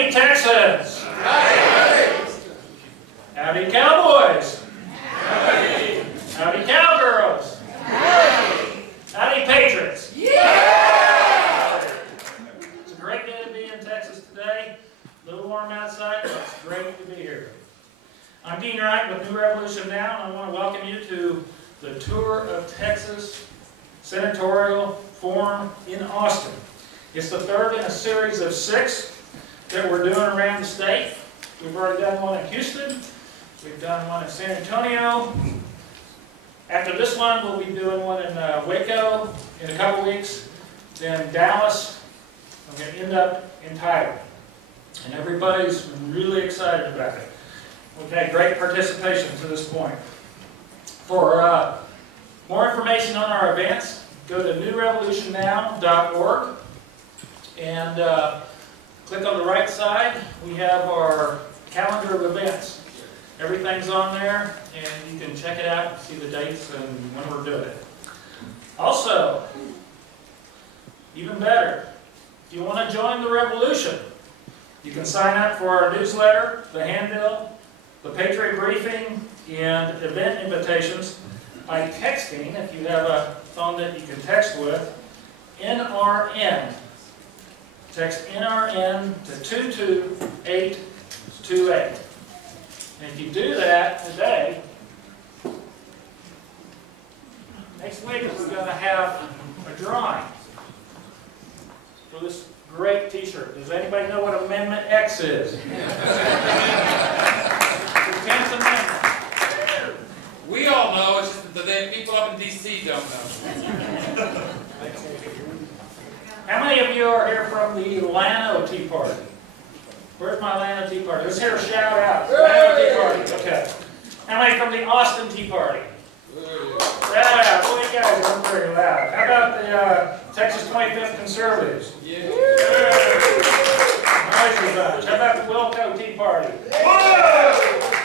Howdy, Texans! Howdy! Howdy, Cowboys! Howdy! Howdy, Cowgirls! Howdy! Howdy, Patriots! Yeah! It's a great day to be in Texas today. A little warm outside, but it's great to be here. I'm Dean Wright with New Revolution Now, and I want to welcome you to the Tour of Texas Senatorial Forum in Austin. It's the third in a series of 6 that we're doing around the state. We've already done one in Houston. We've done one in San Antonio. After this one, we'll be doing one in Waco in a couple weeks. Then Dallas. We're going to end up in Tyler. And everybody's really excited about it. We've had great participation to this point. For more information on our events, go to newrevolutionnow.org and click on the right side. We have our calendar of events. Everything's on there, and you can check it out and see the dates and when we're doing it. Also, even better, if you want to join the revolution, you can sign up for our newsletter, the handbill, the Patriot Briefing, and event invitations by texting, if you have a phone that you can text with, NRN. Text NRN to 22828. And if you do that today, next week we're going to have a drawing for this great t-shirt. Does anybody know what Amendment X is? The 10th Amendment. We all know, it's just that the people up in D.C. don't know. How many of you are here from the Llano Tea Party? Where's my Llano Tea Party? Let's hear a shout out. Llano Tea Party. Okay. How many from the Austin Tea Party? Yeah, boy, you guys are pretty loud. How about the Texas 25th Conservatives? Yeah. Noisy bunch. How about the Wilco Tea Party?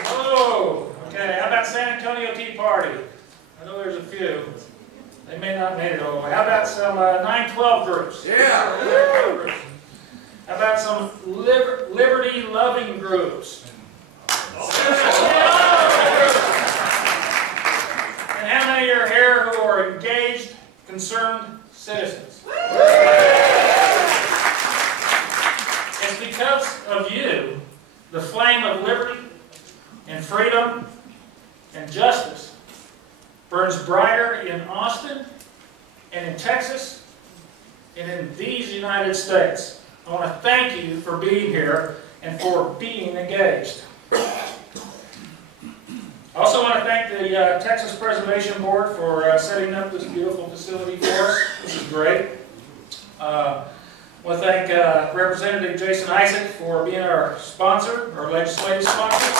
Whoa! Okay, how about San Antonio Tea Party? I know there's a few. They may not make it all the way. How about some 912 groups? Yeah! How about some liberty-loving groups? And how many are here who are engaged, concerned citizens? It's because of you, the flame of liberty and freedom and justice burns brighter in Austin and in Texas and in these United States. I want to thank you for being here and for being engaged. I also want to thank the Texas Preservation Board for setting up this beautiful facility for us. This is great. I want to thank Representative Jason Isaac for being our sponsor, our legislative sponsor.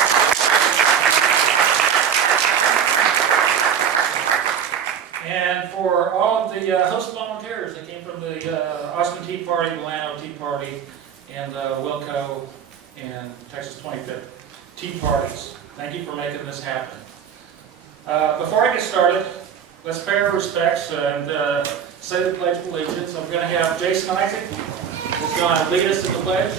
And for all of the host volunteers that came from the Austin Tea Party, the Llano Tea Party, and Wilco and Texas 25th Tea Parties. Thank you for making this happen. Before I get started, let's pay our respects and say the Pledge of Allegiance. I'm going to have Jason Isaac who's going to lead us in the pledge.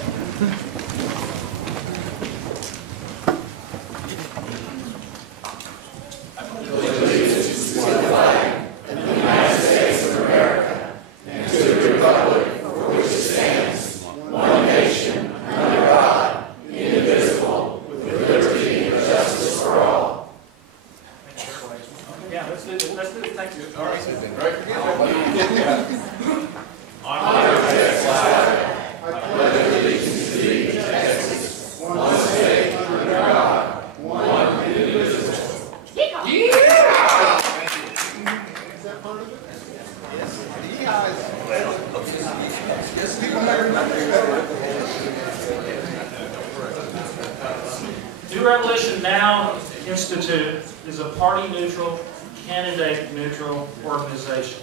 New Revolution Now Institute is a party-neutral, candidate-neutral organization.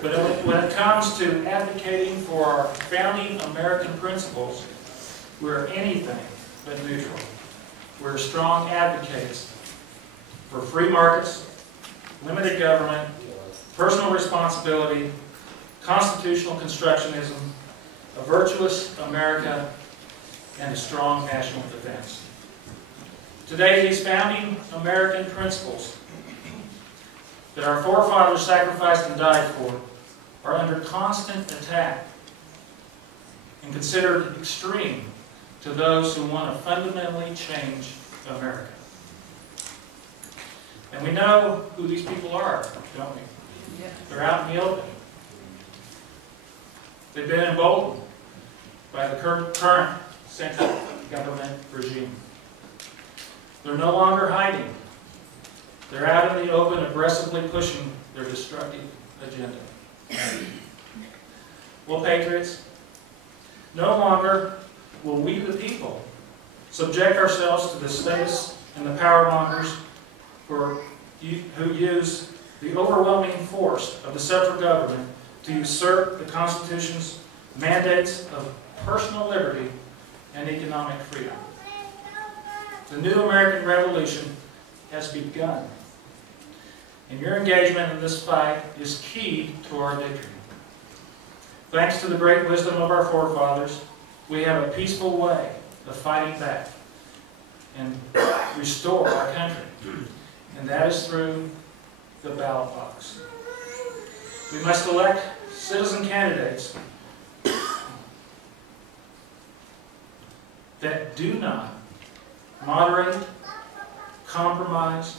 But when it comes to advocating for our founding American principles, we're anything but neutral. We're strong advocates for free markets, limited government, personal responsibility, constitutional constructionism, a virtuous America, and a strong national defense. Today, these founding American principles that our forefathers sacrificed and died for are under constant attack and considered extreme to those who want to fundamentally change America. And we know who these people are, don't we? Yeah. They're out in the open. They've been emboldened by the current central government regime. They're no longer hiding. They're out in the open, aggressively pushing their destructive agenda. Well, patriots, no longer will we, the people, subject ourselves to the status and the power mongers who use the overwhelming force of the central government to usurp the Constitution's mandates of personal liberty and economic freedom. The new American Revolution has begun, and your engagement in this fight is key to our victory. Thanks to the great wisdom of our forefathers, we have a peaceful way of fighting back and restore our country, and that is through the ballot box. We must elect citizen candidates that do not moderate, compromise,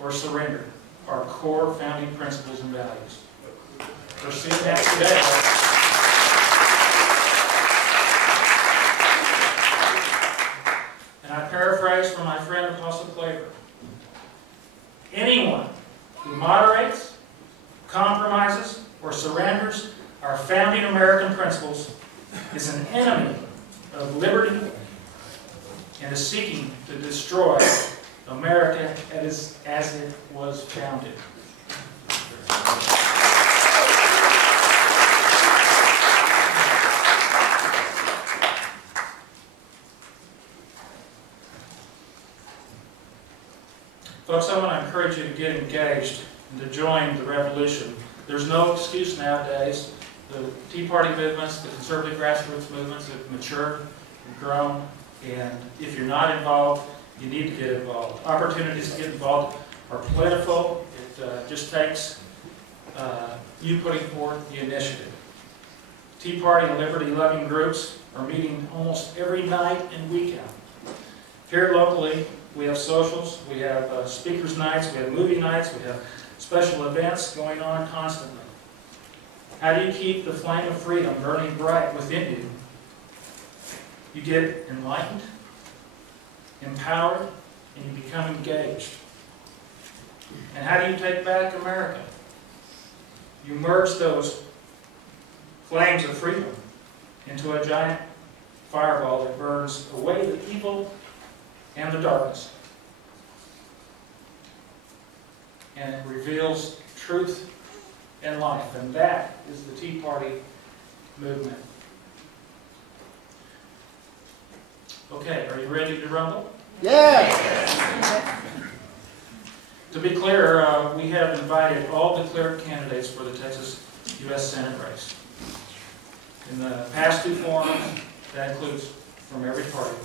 or surrender our core founding principles and values. We're seeing that today. And I paraphrase from my friend Apostle Claver. Anyone who moderates, compromises, or surrenders our founding American principles is an enemy of liberty and is seeking to destroy America as it was founded. Folks, I want to encourage you to get engaged and to join the revolution. There's no excuse nowadays. The Tea Party movements, the conservative grassroots movements have matured and grown, and if you're not involved, you need to get involved. Opportunities to get involved are plentiful. It just takes you putting forth the initiative. Tea Party and liberty-loving groups are meeting almost every night and weekend. Here locally, we have socials, we have speakers nights, we have movie nights, we have special events going on constantly. How do you keep the flame of freedom burning bright within you? You get enlightened, empowered, and you become engaged. And how do you take back America? You merge those flames of freedom into a giant fireball that burns away the evil and the darkness. And it reveals truth and life. And that is the Tea Party movement. Okay, are you ready to rumble? Yeah! To be clear, we have invited all declared candidates for the Texas U.S. Senate race. In the past two forums, that includes from every party.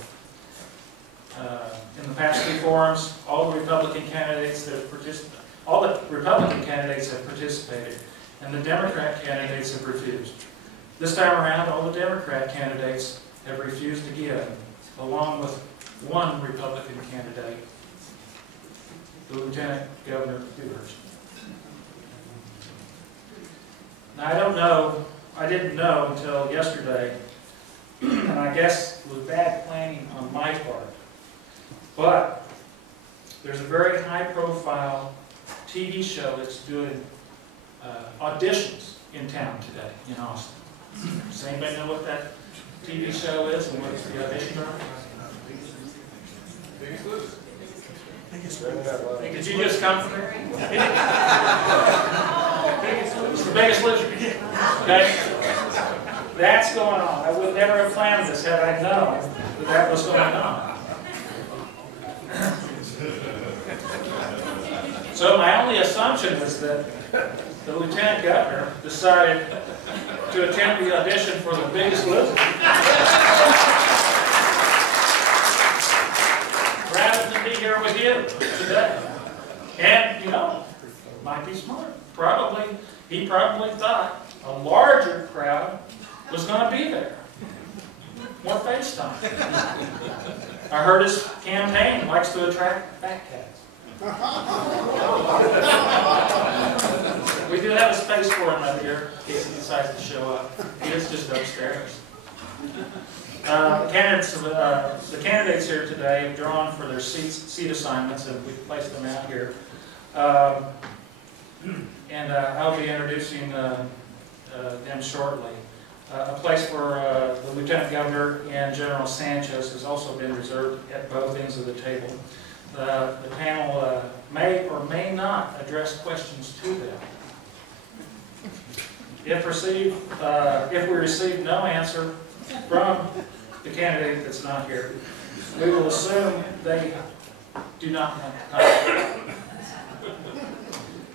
In the past two forums, all the Republican candidates that have participated, all the Republican candidates have participated, and the Democrat candidates have refused. This time around, all the Democrat candidates have refused again, along with one Republican candidate, the Lieutenant Governor Peters. Now, I didn't know until yesterday, and I guess it was bad planning on my part, but there's a very high-profile TV show that's doing auditions in town today in Austin. Does anybody know what that TV show is and what the auditions are? Did you just come from there? It's the Biggest Loser. Okay? That's going on. I would never have planned this had I known that that was going on. So my only assumption was that the Lieutenant Governor decided to attempt the audition for The Biggest Loser. did today. And, you know, might be smart. He probably thought a larger crowd was going to be there. More face time. I heard his campaign likes to attract fat cats. We do have a space for him up here in case he decides to show up. He is just upstairs. The candidates here today have drawn for their seat assignments, and we've placed them out here. And I'll be introducing them shortly. A place for the Lieutenant Governor and General Sanchez has also been reserved at both ends of the table. The panel may or may not address questions to them. If we receive no answer from the candidate that's not here, we will assume they do not want to come.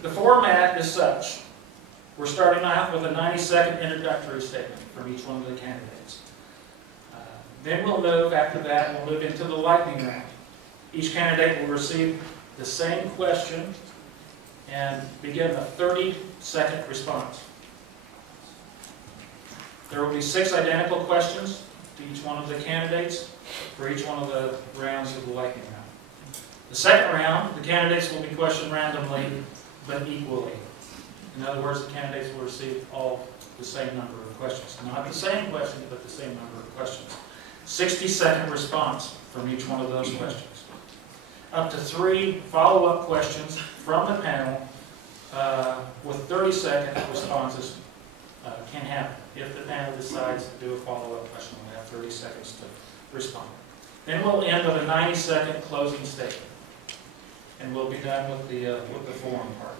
The format is such. We're starting out with a 90-second introductory statement from each one of the candidates. Then we'll move, after that, we'll move into the lightning round. Each candidate will receive the same question and begin a 30-second response. There will be 6 identical questions to each one of the candidates for each one of the rounds of the lightning round. The second round, the candidates will be questioned randomly but equally. In other words, the candidates will receive all the same number of questions. Not the same question, but the same number of questions. 60-second response from each one of those questions. Up to 3 follow-up questions from the panel with 30-second responses can happen. If the panel decides to do a follow-up question, we'll have 30 seconds to respond. Then we'll end with a 90-second closing statement. And we'll be done with the forum part.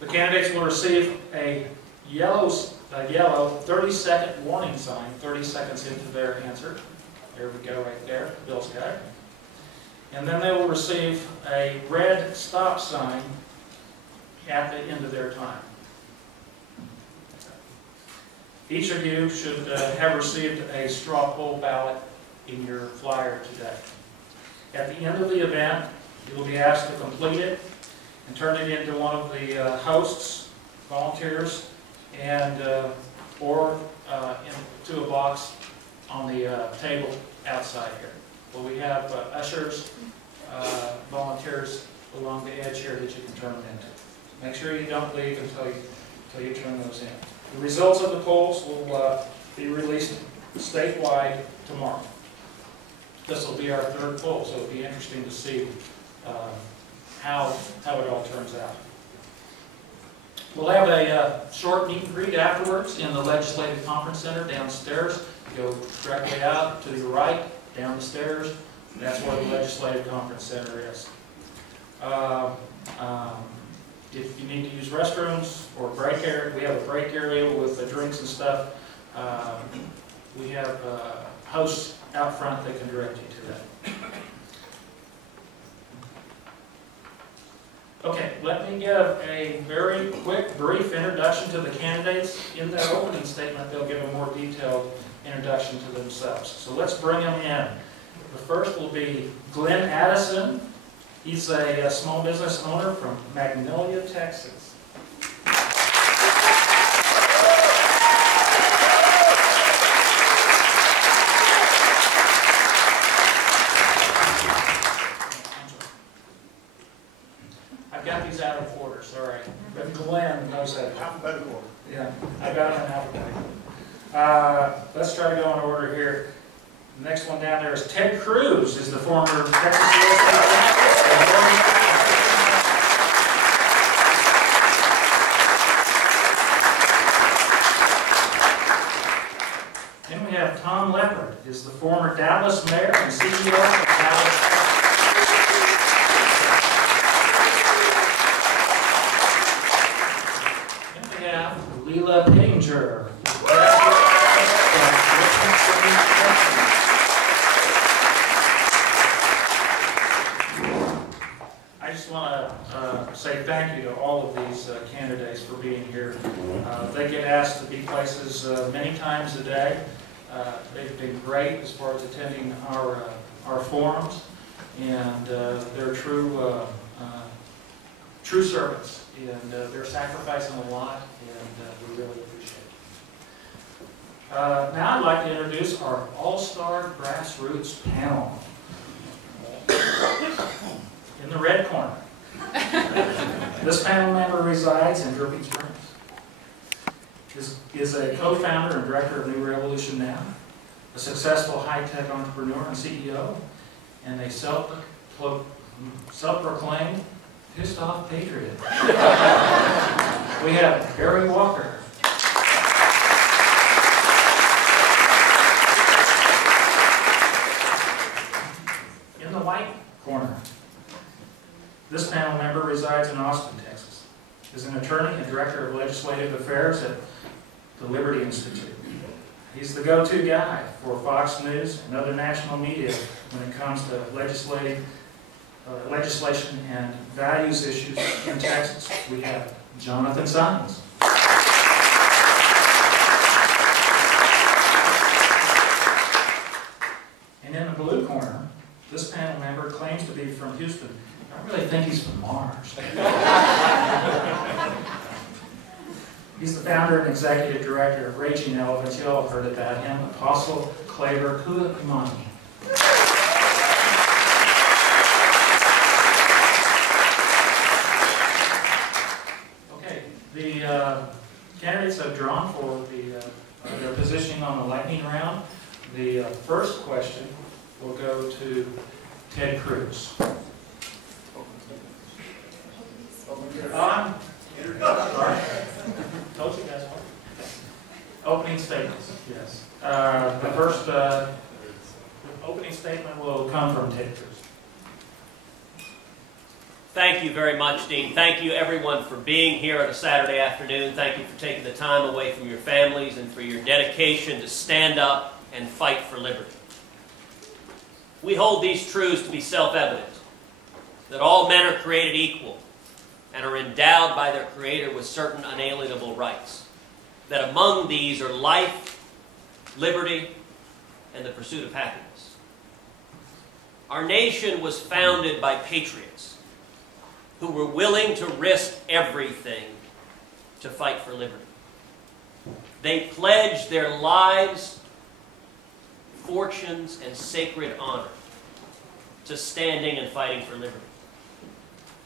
The candidates will receive a yellow 30-second warning sign 30 seconds into their answer. There we go right there, Bill's guy. And then they will receive a red stop sign at the end of their time. Each of you should have received a straw poll ballot in your flyer today. At the end of the event, you will be asked to complete it and turn it into one of the hosts, volunteers, and or into a box on the table outside here. Well, we have ushers, volunteers along the edge here that you can turn them into. Make sure you don't leave until you turn those in. The results of the polls will be released statewide tomorrow. This will be our 3rd poll, so it'll be interesting to see how it all turns out. We'll have a short meet and greet afterwards in the Legislative Conference Center downstairs. Go directly out to your right, down the stairs. That's where the Legislative Conference Center is. If you need to use restrooms or break area, we have a break area with the drinks and stuff. We have hosts out front that can direct you to that. Okay, let me give a very quick, brief introduction to the candidates. In their opening statement, they'll give a more detailed introduction to themselves. So let's bring them in. The first will be Glenn Addison. He's a small business owner from Magnolia, Texas. I've got these out of order, sorry. But Glenn knows that. Alphabetical order. Yeah, I got them in alphabetical. Let's try to go in order here. The next one down there is Ted Cruz, is the former Texas real estate senator. Then we have Tom Leppard, is the former Dallas mayor and CEO of Dallas. Then we have Leela Danger. I just want to say thank you to all of these candidates for being here. They get asked to be places many times a day. They've been great as far as attending our our forums, and they're true servants, and they're sacrificing a lot, and we really appreciate it. Now I'd like to introduce our all-star grassroots panel. In the red corner, this panel member resides in Dripping Springs. Is a co-founder and director of New Revolution Now, a successful high-tech entrepreneur and CEO, and a self-proclaimed pissed-off patriot. We have Barry Walker. In the white corner, this panel member resides in Austin, Texas. Is an attorney and director of legislative affairs at the Liberty Institute. He's the go-to guy for Fox News and other national media when it comes to legislation and values issues in Texas. We have Jonathan Simons. And in the blue corner, this panel member claims to be from Houston. I really think he's from Mars. He's the founder and executive director of Raging Elephants. You all have heard about him, Apostle Claver Kuimani. Okay, the candidates have drawn for their positioning on the lightning round. The first question will go to Ted Cruz. Sorry. Told you guys what. Opening statements, yes. The first opening statement will come from Ted Cruz. Thank you very much, Dean. Thank you, everyone, for being here on a Saturday afternoon. Thank you for taking the time away from your families and for your dedication to stand up and fight for liberty. We hold these truths to be self-evident, that all men are created equal and are endowed by their Creator with certain unalienable rights, that among these are life, liberty, and the pursuit of happiness. Our nation was founded by patriots who were willing to risk everything to fight for liberty. They pledged their lives, fortunes, and sacred honor to standing and fighting for liberty.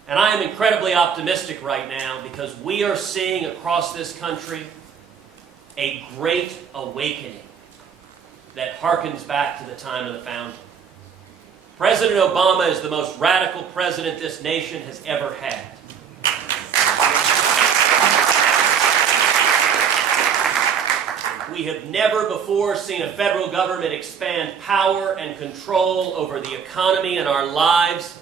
And I am incredibly optimistic right now because we are seeing across this country a great awakening that harkens back to the time of the founding. President Obama is the most radical president this nation has ever had. We have never before seen a federal government expand power and control over the economy and our lives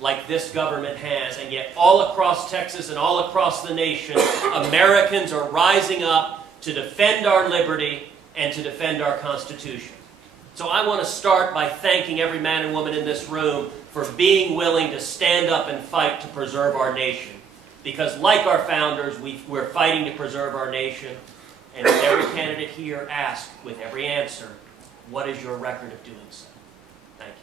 like this government has, and yet all across Texas and all across the nation, Americans are rising up to defend our liberty and to defend our Constitution. So I want to start by thanking every man and woman in this room for being willing to stand up and fight to preserve our nation. Because like our founders, we're fighting to preserve our nation, and with every candidate here ask, with every answer, what is your record of doing so? Thank you.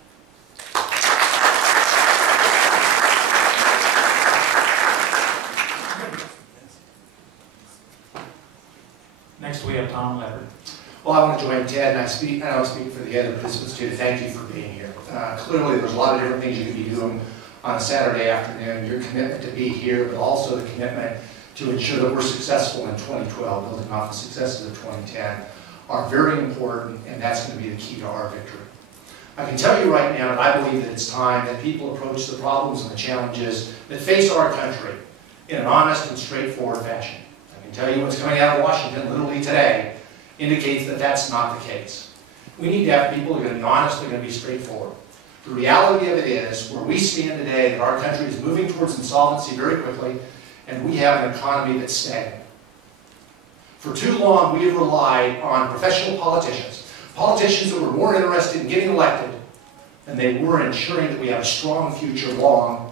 Next we have Tom Leonard. Well, I want to join Ted, and I was speaking for the other participants too, to thank you for being here. Clearly, there's a lot of different things you could be doing on a Saturday afternoon. Your commitment to be here, but also the commitment to ensure that we're successful in 2012, building off the successes of 2010, are very important, and that's going to be the key to our victory. I can tell you right now that I believe that it's time that people approach the problems and the challenges that face our country in an honest and straightforward fashion. I can tell you what's coming out of Washington literally today indicates that that's not the case. We need to have people who are going to be honest, they're going to be straightforward. The reality of it is, where we stand today, that our country is moving towards insolvency very quickly, and we have an economy that's stagnant. For too long, we have relied on professional politicians, politicians that were more interested in getting elected than they were in ensuring that we have a strong future long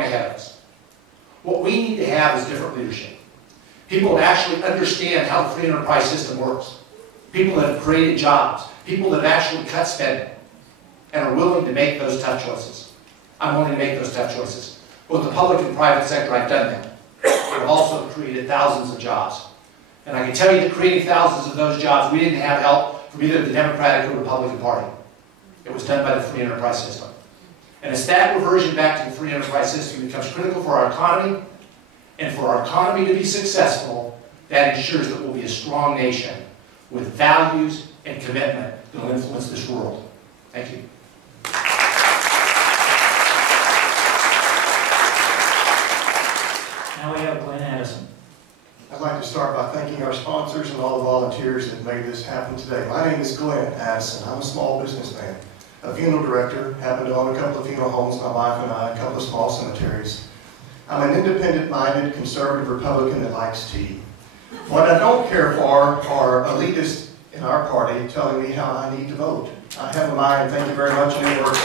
ahead of us. What we need to have is different leadership. People that actually understand how the free enterprise system works. people that have created jobs, people that have actually cut spending and are willing to make those tough choices. I'm willing to make those tough choices. Both the public and private sector, I've done that. I've also created thousands of jobs. And I can tell you that creating thousands of those jobs, we didn't have help from either the Democratic or Republican Party. It was done by the free enterprise system. And it's that reversion back to the free enterprise system that becomes critical for our economy, and for our economy to be successful, that ensures that we'll be a strong nation with values and commitment that will influence this world. Thank you. Now we have Glenn Addison. I'd like to start by thanking our sponsors and all the volunteers that made this happen today. My name is Glenn Addison. I'm a small businessman, a funeral director, happen to own a couple of funeral homes, my wife and I, a couple of small cemeteries. I'm an independent-minded, conservative Republican that likes tea. What I don't care for are elitists in our party telling me how I need to vote. I have a mind. Thank you very much, and it works.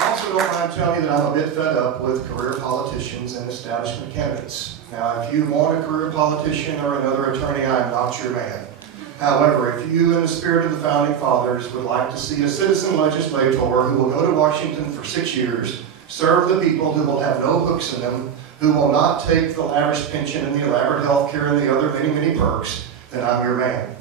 I also don't mind telling you that I'm a bit fed up with career politicians and establishment candidates. Now, if you want a career politician or another attorney, I'm not your man. However, if you, in the spirit of the Founding Fathers, would like to see a citizen legislator who will go to Washington for 6 years, serve the people, who will have no hooks in them, who will not take the lavish pension and the elaborate health care and the other many, many perks, then I'm your man.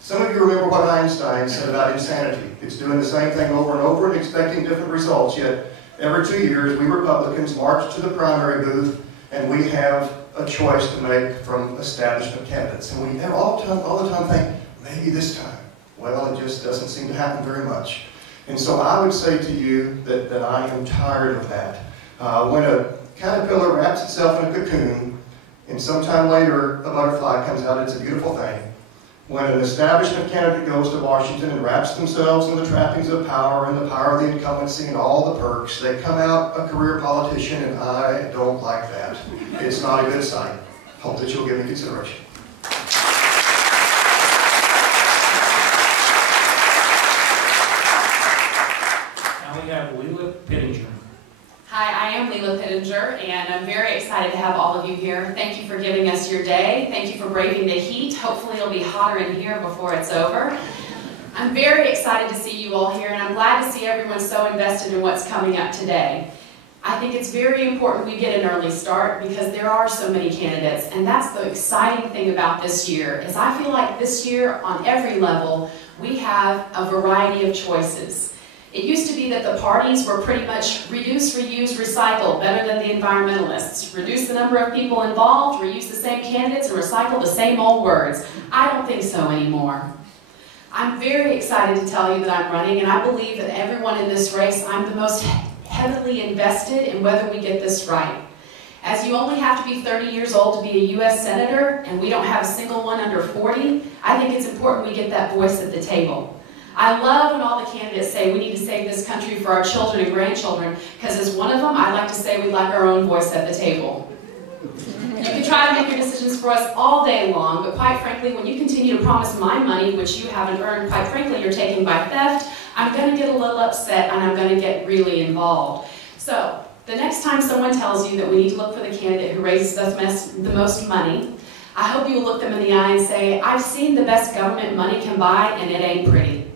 Some of you remember what Einstein said about insanity. It's doing the same thing over and over and expecting different results, yet every 2 years we Republicans march to the primary booth and we have a choice to make from establishment candidates. And we have all the time think, maybe this time. Well, it just doesn't seem to happen very much. And so I would say to you that I am tired of that. When a caterpillar wraps itself in a cocoon, and sometime later a butterfly comes out, it's a beautiful thing. When an establishment candidate goes to Washington and wraps themselves in the trappings of power and the power of the incumbency and all the perks, they come out a career politician, and I don't like that. It's not a good sight. Hope that you'll give me consideration. Now we have Leila Pittinger. Hi, I am Leila Pittinger, and I'm very excited to have all of you here. Thank you for giving us your day. Thank you for braving the heat. Hopefully it'll be hotter in here before it's over. I'm very excited to see you all here, and I'm glad to see everyone so invested in what's coming up today. I think it's very important we get an early start because there are so many candidates, and that's the exciting thing about this year, is I feel like this year on every level we have a variety of choices. It used to be that the parties were pretty much reduce, reuse, recycle, better than the environmentalists. Reduce the number of people involved, reuse the same candidates, and recycle the same old words. I don't think so anymore. I'm very excited to tell you that I'm running, and I believe that everyone in this race, I'm the most heavily invested in whether we get this right. As you only have to be 30 years old to be a U.S. Senator, and we don't have a single one under 40, I think it's important we get that voice at the table. I love when all the candidates say we need to save this country for our children and grandchildren, because as one of them, I like to say we like our own voice at the table. You can try to make your decisions for us all day long, but quite frankly, when you continue to promise my money, which you haven't earned, quite frankly, you're taking by theft, I'm going to get a little upset and I'm going to get really involved. So, the next time someone tells you that we need to look for the candidate who raises the most money, I hope you will look them in the eye and say, I've seen the best government money can buy, and it ain't pretty.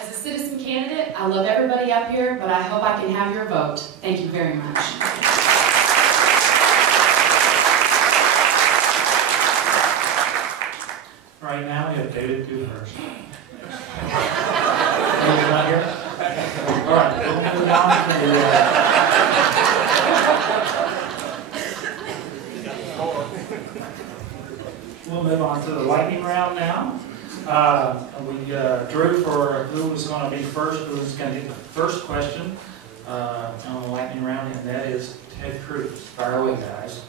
As a citizen candidate, I love everybody up here, but I hope I can have your vote. Thank you very much. Right now we have David Dewhurst. David's not here? All right, we'll move on to the... We'll move on to the lightning round now. We drew for who was going to be first, who was going to get the first question on the lightning round, and that is Ted Cruz. Fire away, guys.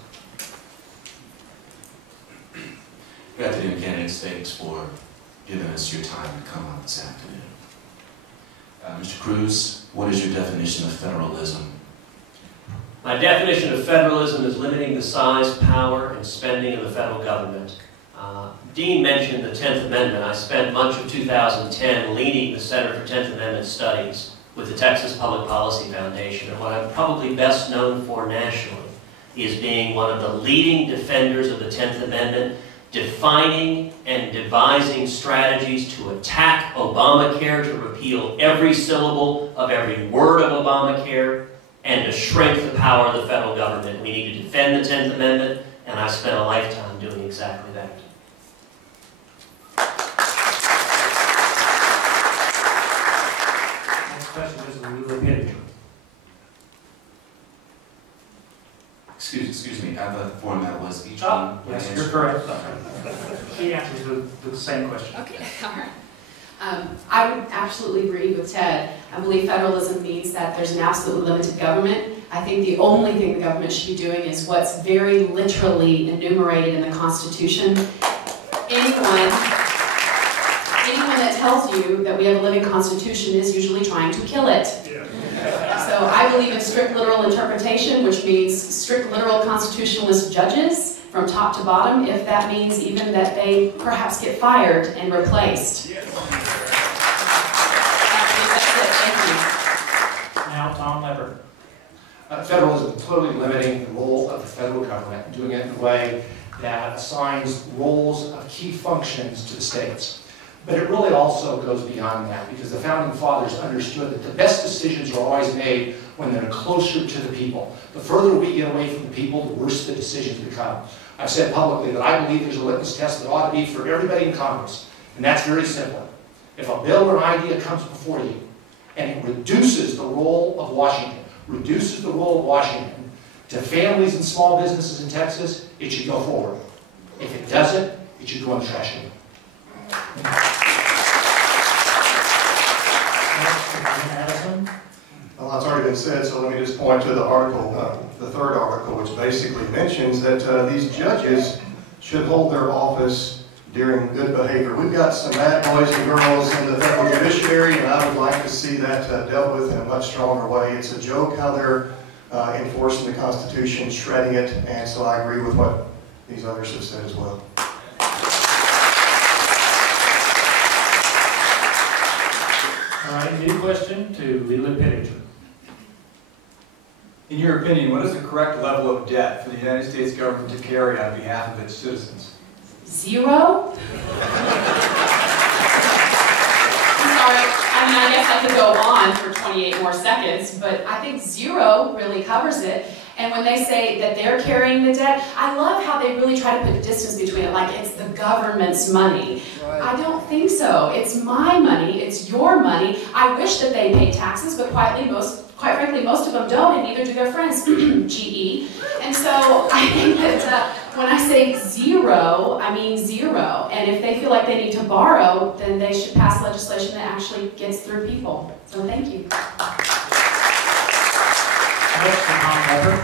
Good afternoon, candidates. Thanks for giving us your time to come out this afternoon. Mr. Cruz, what is your definition of federalism? My definition of federalism is limiting the size, power, and spending of the federal government. Dean mentioned the 10th Amendment. I spent much of 2010 leading the Center for 10th Amendment Studies. with the Texas Public Policy Foundation, and what I'm probably best known for nationally is being one of the leading defenders of the 10th Amendment, defining and devising strategies to attack Obamacare, to repeal every syllable of every word of Obamacare, and to shrink the power of the federal government. We need to defend the 10th Amendment, and I've spent a lifetime doing exactly that. Next question is Louis Pittinger. Excuse me, I thought the format was each Oh, one. yes, you're correct. He answers the same question. Okay, all right. I would absolutely agree with Ted. I believe federalism means that there's an absolutely limited government. I think the only thing the government should be doing is what's very literally enumerated in the Constitution. Anyone that tells you that we have a living Constitution is usually trying to kill it. So I believe in strict literal interpretation, which means strict literal constitutionalist judges from top to bottom, if that means even that they perhaps get fired and replaced. That's it. Thank you. Now, Tom Lever. Federalism is clearly limiting the role of the federal government and doing it in a way that assigns roles of key functions to the states. But it really also goes beyond that, because the Founding Fathers understood that the best decisions are always made when they're closer to the people. The further we get away from the people, the worse the decisions become. I've said publicly that I believe there's a litmus test that ought to be for everybody in Congress, and that's very simple. If a bill or an idea comes before you, and it reduces the role of Washington to families and small businesses in Texas, it should go forward. If it doesn't, it should go in the trash can. Well, it's already been said, so let me just point to the article, the third article, which basically mentions that these judges should hold their office during good behavior. We've got some bad boys and girls in the federal judiciary, and I would like to see that dealt with in a much stronger way. It's a joke how they're enforcing the Constitution, shredding it, and so I agree with what these others have said as well. All right, new question to Leland Pittinger. In your opinion, what is the correct level of debt for the United States government to carry on behalf of its citizens? 0? I'm sorry, I mean, I guess I could go on for 28 more seconds, but I think 0 really covers it. And when they say that they're carrying the debt, I love how they really try to put distance between it, like it's the government's money. Right. I don't think so. It's my money, it's your money. I wish that they paid taxes, but quite frankly, most of them don't, and neither do their friends, GE. And so I think that when I say 0, I mean 0. And if they feel like they need to borrow, then they should pass legislation that actually gets through people. So thank you. Next to Tom Lever.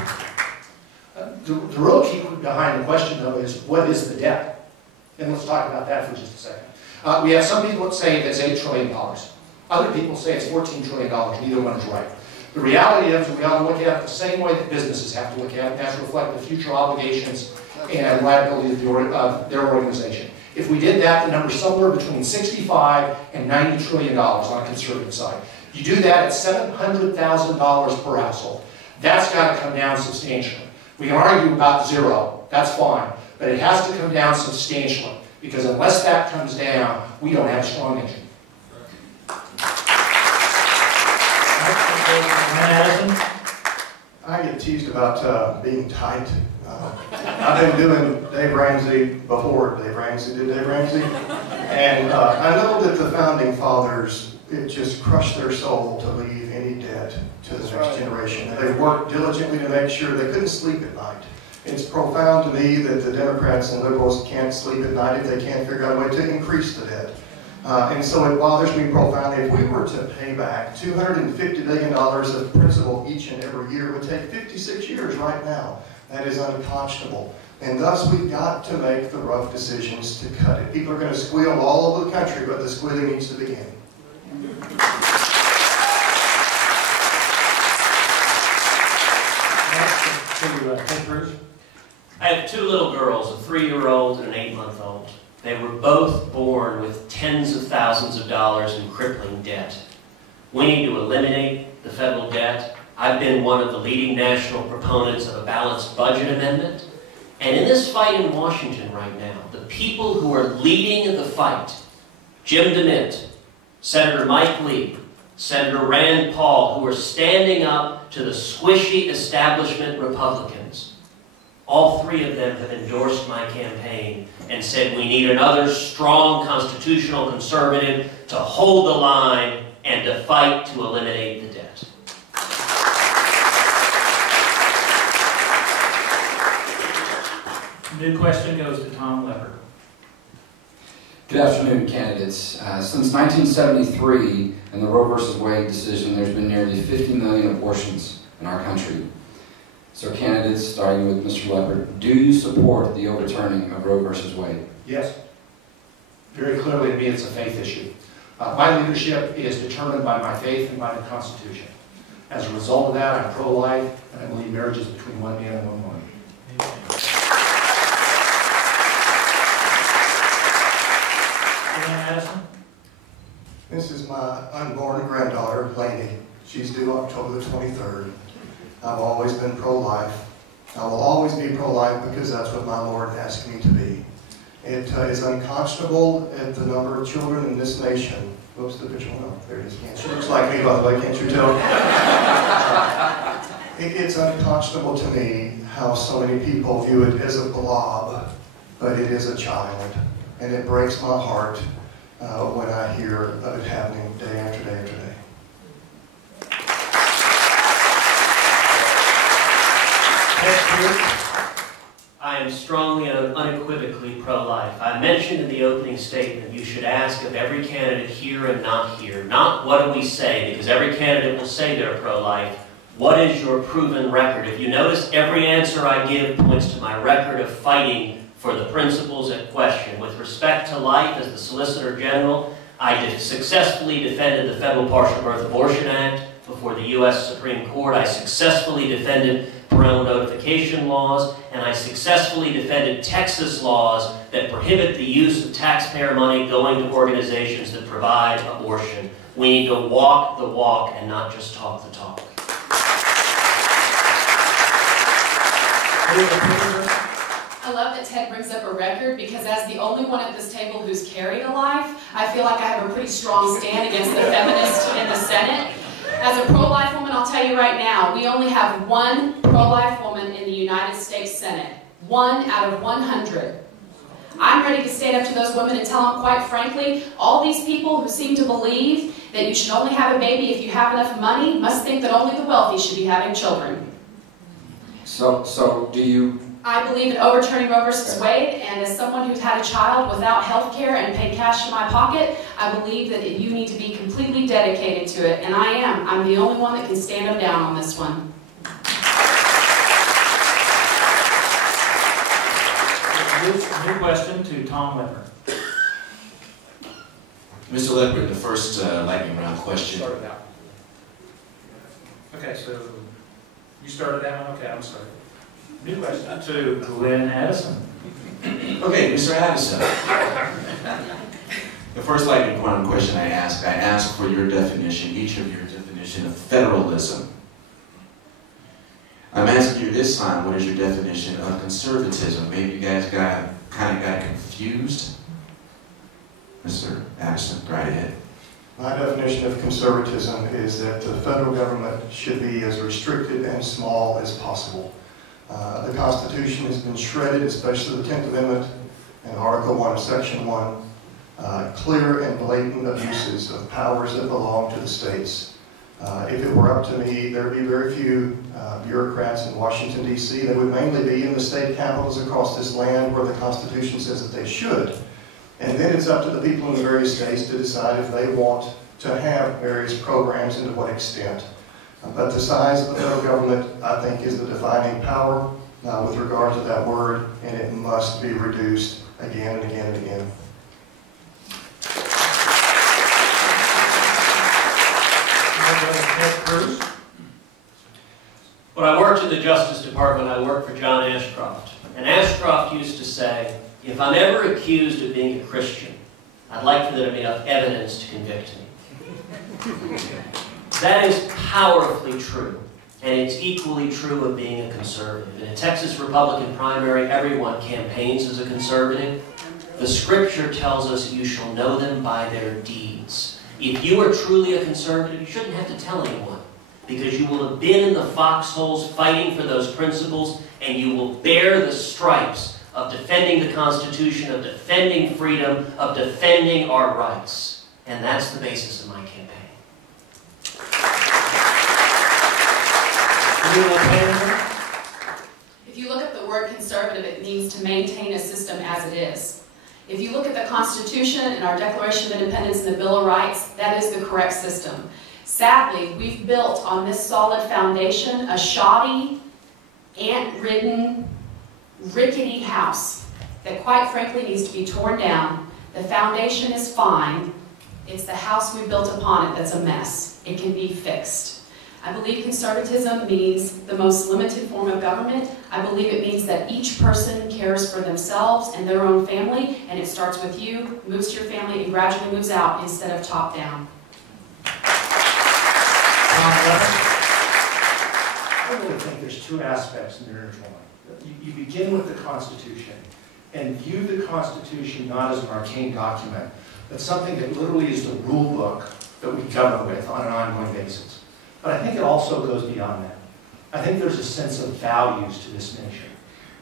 The real key behind the question, though, is what is the debt? And let's talk about that for just a second. We have some people that say it's $8 trillion. Other people say it's $14 trillion. Neither one is right. The reality is we ought to look at it the same way that businesses have to look at it, and that's to reflect the future obligations and liability of their organization. If we did that, the number is somewhere between $65 and $90 trillion on a conservative side. You do that at $700,000 per household. That's got to come down substantially. We can argue about 0, that's fine, but it has to come down substantially, because unless that comes down, we don't have a strong engine. I get teased about being tight. I've been doing Dave Ramsey before Dave Ramsey did Dave Ramsey, and I know that the Founding Fathers, it just crushed their soul to leave any debt to the next generation. And they worked diligently to make sure they couldn't sleep at night. It's profound to me that the Democrats and liberals can't sleep at night if they can't figure out a way to increase the debt. And so it bothers me profoundly. If we were to pay back $250 billion of principal each and every year, it would take 56 years right now. That is unconscionable. And thus we've got to make the rough decisions to cut it. People are going to squeal all over the country, but the squealing needs to begin. I have 2 little girls, a 3-year-old and an 8-month-old. They were both born with tens of thousands of dollars in crippling debt. We need to eliminate the federal debt. I've been one of the leading national proponents of a balanced budget amendment. And in this fight in Washington right now, the people who are leading the fight, Jim DeMint, Senator Mike Lee, Senator Rand Paul, who are standing up to the squishy establishment Republicans, all three of them have endorsed my campaign and said we need another strong constitutional conservative to hold the line and to fight to eliminate the debt. New question goes to Tom Leppert. Good afternoon, candidates. Since 1973 and the Roe v. Wade decision, there's been nearly 50 million abortions in our country. So candidates, starting with Mr. Leppert, do you support the overturning of Roe v. Wade? Yes. Very clearly to me it's a faith issue. My leadership is determined by my faith and by the Constitution. As a result of that, I'm pro-life, and I believe marriage is between one man and one woman. This is my unborn granddaughter, Lainey. She's due October the 23rd. I've always been pro-life. I will always be pro-life because that's what my Lord asked me to be. It is unconscionable at the number of children in this nation. Whoops, the picture went up. There it is. She looks like me, by the way. Can't you tell? It's unconscionable to me how so many people view it as a blob, but it is a child. And it breaks my heart when I hear of it happening day after day after day. I am strongly and unequivocally pro-life. I mentioned in the opening statement you should ask of every candidate here and not here, not what do we say, because every candidate will say they're pro-life. What is your proven record? If you notice, every answer I give points to my record of fighting for the principles at question. With respect to life, as the Solicitor General, I successfully defended the Federal Partial Birth Abortion Act before the U.S. Supreme Court. I successfully defended parental notification laws, and I successfully defended Texas laws that prohibit the use of taxpayer money going to organizations that provide abortion. We need to walk the walk and not just talk the talk. I love that Ted brings up a record because as the only one at this table who's carried a life, I feel like I have a pretty strong stand against the feminists in the Senate. As a pro-life woman, I'll tell you right now, we only have one pro-life woman in the United States Senate. 1 out of 100. I'm ready to stand up to those women and tell them, quite frankly, all these people who seem to believe that you should only have a baby if you have enough money must think that only the wealthy should be having children. So do you... I believe in overturning Roe v. Wade, and as someone who's had a child without health care and paid cash in my pocket, I believe that you need to be completely dedicated to it, and I am. I'm the only one that can stand them down on this one. New question to Tom Leppert. Mr. Leppert, the first lightning round question. Started out. Okay, so you started that one? Okay, I'm sorry. New question to Glenn Addison. Okay, Mr. Addison. The first lightning round question I asked for your definition, each of your definition of federalism. I'm asking you this time, what is your definition of conservatism? Maybe you guys kind of got confused. Mr. Addison, right ahead. My definition of conservatism is that the federal government should be as restricted and small as possible. The Constitution has been shredded, especially the 10th Amendment and Article 1, Section 1, clear and blatant abuses of powers that belong to the states. If it were up to me, there would be very few bureaucrats in Washington, D.C. They would mainly be in the state capitals across this land where the Constitution says that they should. And then it's up to the people in the various states to decide if they want to have various programs and to what extent. But the size of the federal government, I think, is the defining power with regard to that word, and it must be reduced again and again and again. When I worked in the Justice Department, I worked for John Ashcroft. And Ashcroft used to say, if I'm ever accused of being a Christian, I'd like for there to be enough evidence to convict me. That is powerfully true, and it's equally true of being a conservative. In a Texas Republican primary, everyone campaigns as a conservative. The scripture tells us you shall know them by their deeds. If you are truly a conservative, you shouldn't have to tell anyone, because you will have been in the foxholes fighting for those principles, and you will bear the stripes of defending the Constitution, of defending freedom, of defending our rights. And that's the basis of my campaign. If you look at the word conservative, it means to maintain a system as it is. If you look at the Constitution and our Declaration of Independence and the Bill of Rights, that is the correct system. Sadly, we've built on this solid foundation a shoddy, ant-ridden, rickety house that quite frankly needs to be torn down. The foundation is fine. It's the house we built upon it that's a mess. It can be fixed. I believe conservatism means the most limited form of government. I believe it means that each person cares for themselves and their own family, and it starts with you, moves to your family, and gradually moves out instead of top down. I really think there's two aspects in marriage one. You begin with the Constitution and view the Constitution not as an arcane document, but something that literally is the rule book that we govern with on an ongoing basis. But I think it also goes beyond that. I think there's a sense of values to this nation.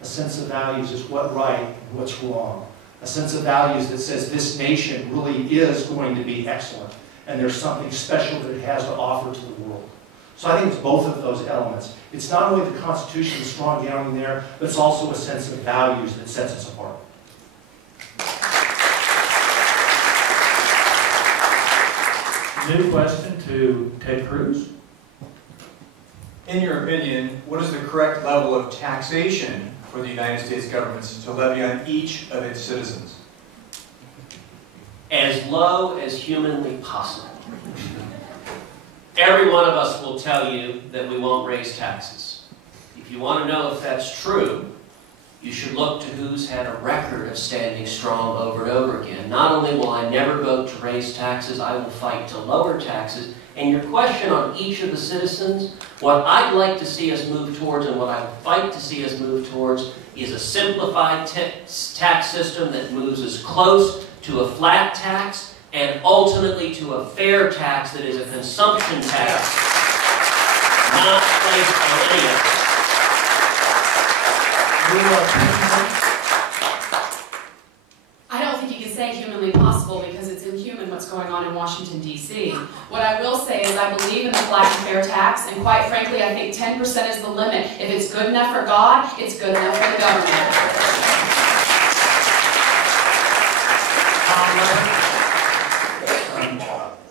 A sense of values is what's right and what's wrong. A sense of values that says this nation really is going to be excellent, and there's something special that it has to offer to the world. So I think it's both of those elements. It's not only the Constitution, the strong grounding there, but it's also a sense of values that sets us apart. New question to Ted Cruz. In your opinion, what is the correct level of taxation for the United States government to levy on each of its citizens? As low as humanly possible. Every one of us will tell you that we won't raise taxes. If you want to know if that's true, you should look to who's had a record of standing strong over and over again. Not only will I never vote to raise taxes, I will fight to lower taxes. And your question on each of the citizens, what I'd like to see us move towards and what I would fight to see us move towards is a simplified tax system that moves as close to a flat tax and ultimately to a fair tax that is a consumption tax, not placed on any of us. I don't think you can say humanly possible because it's inhuman what's going on in Washington, D.C. What I will say is I believe in the flat and fair tax, and quite frankly, I think 10% is the limit. If it's good enough for God, it's good enough for the government.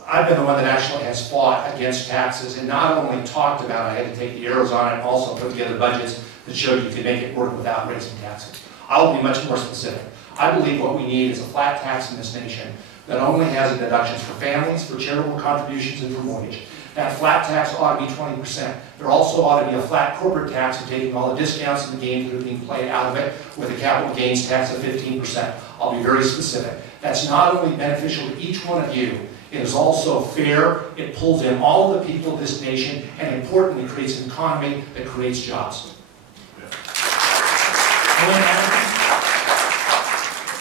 I've been the one that actually has fought against taxes and not only talked about it, I had to take the arrows on it, also put together budgets that showed you could make it work without raising taxes. I will be much more specific. I believe what we need is a flat tax in this nation that only has deductions for families, for charitable contributions, and for mortgage. That flat tax ought to be 20%. There also ought to be a flat corporate tax for taking all the discounts and the gains that are being played out of it with a capital gains tax of 15%. I'll be very specific. That's not only beneficial to each one of you, it is also fair, it pulls in all of the people of this nation, and importantly creates an economy that creates jobs.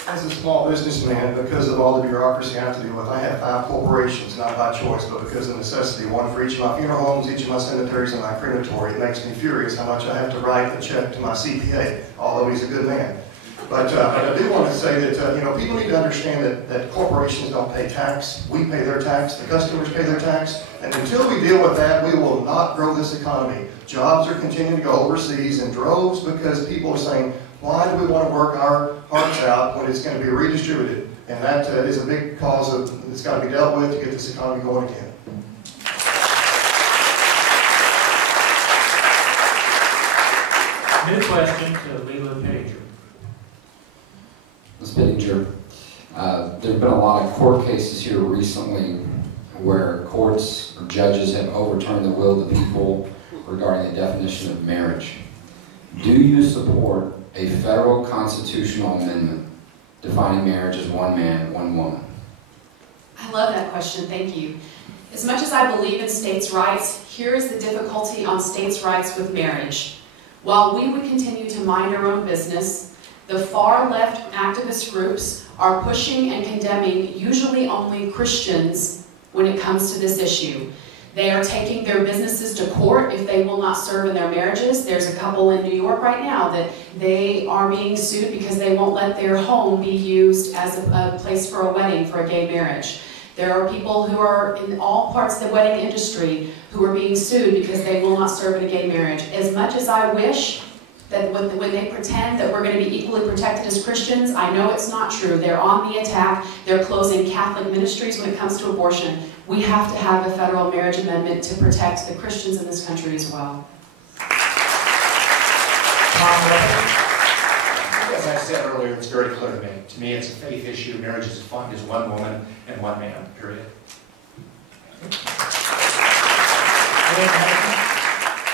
As a small businessman, because of all the bureaucracy I have to deal with, I have 5 corporations, not by choice, but because of necessity. One for each of my funeral homes, each of my cemeteries, and my crematory. It makes me furious how much I have to write a check to my CPA, although he's a good man. But I do want to say that people need to understand that corporations don't pay tax. We pay their tax. The customers pay their tax. And until we deal with that, we will not grow this economy. Jobs are continuing to go overseas in droves because people are saying, why do we want to work our hearts out when it's going to be redistributed? And that is a big cause that's got to be dealt with to get this economy going again. New question to Leland Pager. Ms. Pittinger, there have been a lot of court cases here recently where courts or judges have overturned the will of the people regarding the definition of marriage. Do you support a federal constitutional amendment defining marriage as one man, one woman? I love that question, thank you. As much as I believe in states' rights, here is the difficulty on states' rights with marriage. While we would continue to mind our own business, the far-left activist groups are pushing and condemning usually only Christians when it comes to this issue. They are taking their businesses to court if they will not serve in their marriages. There's a couple in New York right now that they are being sued because they won't let their home be used as a place for a wedding for a gay marriage. There are people who are in all parts of the wedding industry who are being sued because they will not serve in a gay marriage. As much as I wish that when they pretend that we're going to be equally protected as Christians, I know it's not true. They're on the attack. They're closing Catholic ministries when it comes to abortion. We have to have a federal marriage amendment to protect the Christians in this country as well. As I said earlier, it's very clear to me. To me, it's a faith issue. Marriage is defined as one woman and one man, period.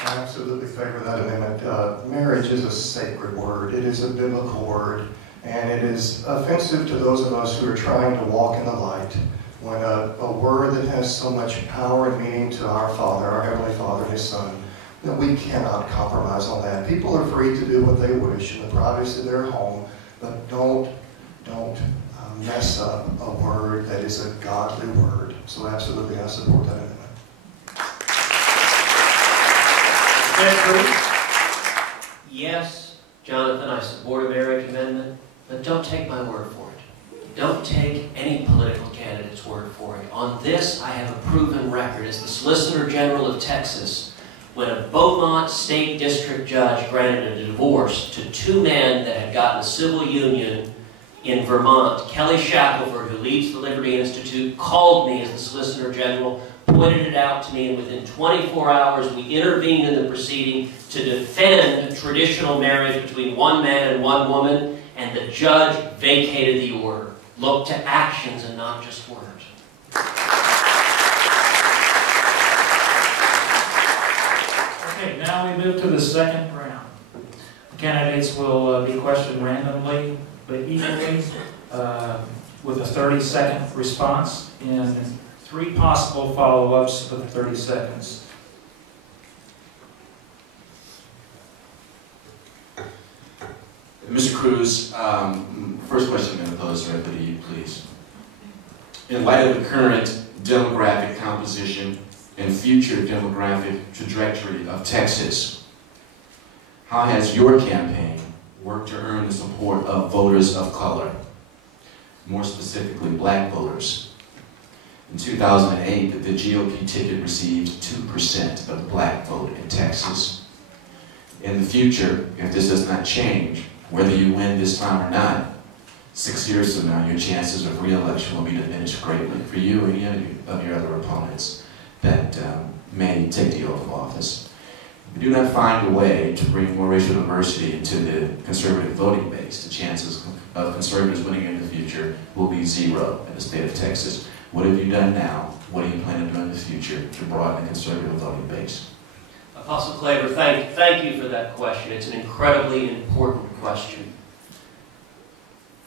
I absolutely favor that amendment. Marriage is a sacred word. It is a biblical word. And it is offensive to those of us who are trying to walk in the light when a word that has so much power and meaning to our Father, our Heavenly Father and His Son, that we cannot compromise on that. People are free to do what they wish in the privacy of their home, but don't mess up a word that is a godly word. So absolutely, I support that amendment. Yes, Jonathan, I support a marriage amendment, but don't take my word for it. Don't take any political candidate's word for it. On this, I have a proven record. As the Solicitor General of Texas, when a Beaumont State District judge granted a divorce to two men that had gotten a civil union in Vermont, Kelly Shackelford, who leads the Liberty Institute, called me as the Solicitor General, pointed it out to me, and within 24 hours we intervened in the proceeding to defend traditional marriage between one man and one woman, and the judge vacated the order. Look to actions and not just words. Okay, now we move to the second round. The candidates will be questioned randomly but equally with a 30-second response and 3 possible follow-ups with 30 seconds. Mr. Cruz, first question I'm going to pose directly to you, please. In light of the current demographic composition and future demographic trajectory of Texas, how has your campaign worked to earn the support of voters of color, more specifically black voters? In 2008, the GOP ticket received 2% of the black vote in Texas. In the future, if this does not change, whether you win this time or not, 6 years from now, your chances of re-election will be diminished greatly for you and any of your other opponents that may take the oath of office. If you do not find a way to bring more racial diversity into the conservative voting base, the chances of conservatives winning in the future will be 0 in the state of Texas. What have you done now? What do you plan to do in the future to broaden the conservative voting base? Apostle Klaver, thank you for that question. It's an incredibly important question.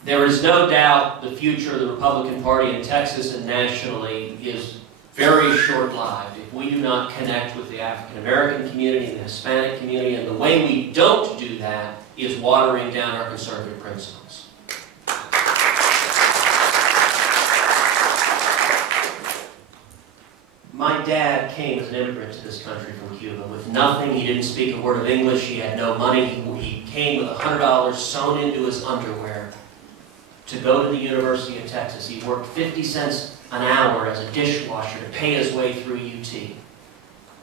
There is no doubt the future of the Republican Party in Texas and nationally is very short-lived if we do not connect with the African-American community and the Hispanic community, and the way we don't do that is watering down our conservative principles. My dad came as an immigrant to this country from Cuba with nothing. He didn't speak a word of English. He had no money. He came with $100 sewn into his underwear to go to the University of Texas. He worked 50 cents an hour as a dishwasher to pay his way through UT.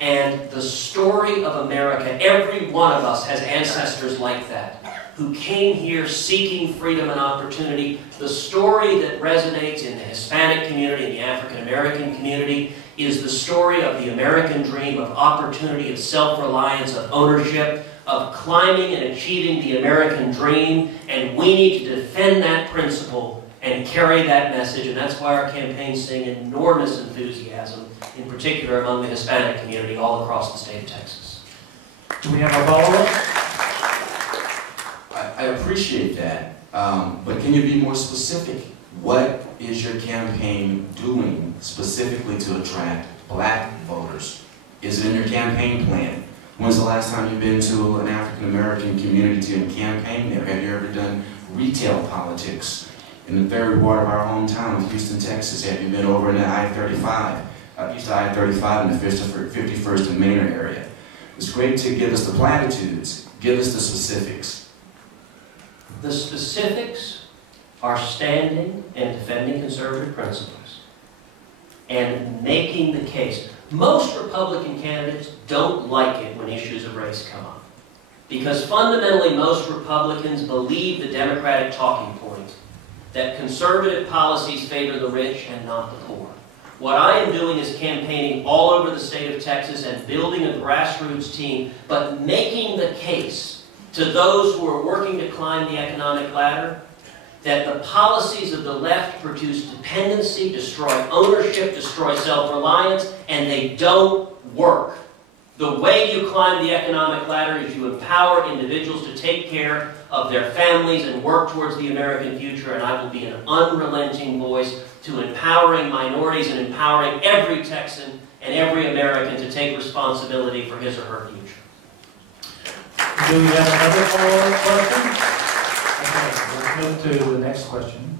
And the story of America, every one of us has ancestors like that, who came here seeking freedom and opportunity. The story that resonates in the Hispanic community and the African American community is the story of the American dream, of opportunity, of self-reliance, of ownership, of climbing and achieving the American dream. And we need to defend that principle and carry that message. And that's why our campaigns sing enormous enthusiasm, in particular among the Hispanic community all across the state of Texas. Do we have a follow-up? I appreciate that, but can you be more specific? What is your campaign doing specifically to attract black voters? Is it in your campaign plan? When's the last time you've been to an African American community to campaign there? Have you ever done retail politics? In the third ward of our hometown of Houston, Texas, have you been over in the I-35? East I-35 in the 51st and Manor area. It's great to give us the platitudes. Give us the specifics. The specifics are standing and defending conservative principles and making the case. Most Republican candidates don't like it when issues of race come up, because fundamentally most Republicans believe the Democratic talking point that conservative policies favor the rich and not the poor. What I am doing is campaigning all over the state of Texas and building a grassroots team, but making the case to those who are working to climb the economic ladder that the policies of the left produce dependency, destroy ownership, destroy self-reliance, and they don't work. The way you climb the economic ladder is you empower individuals to take care of their families and work towards the American future, and I will be an unrelenting voice to empowering minorities and empowering every Texan and every American to take responsibility for his or her future. Do we have another follow-up question? Okay, let's move to the next question.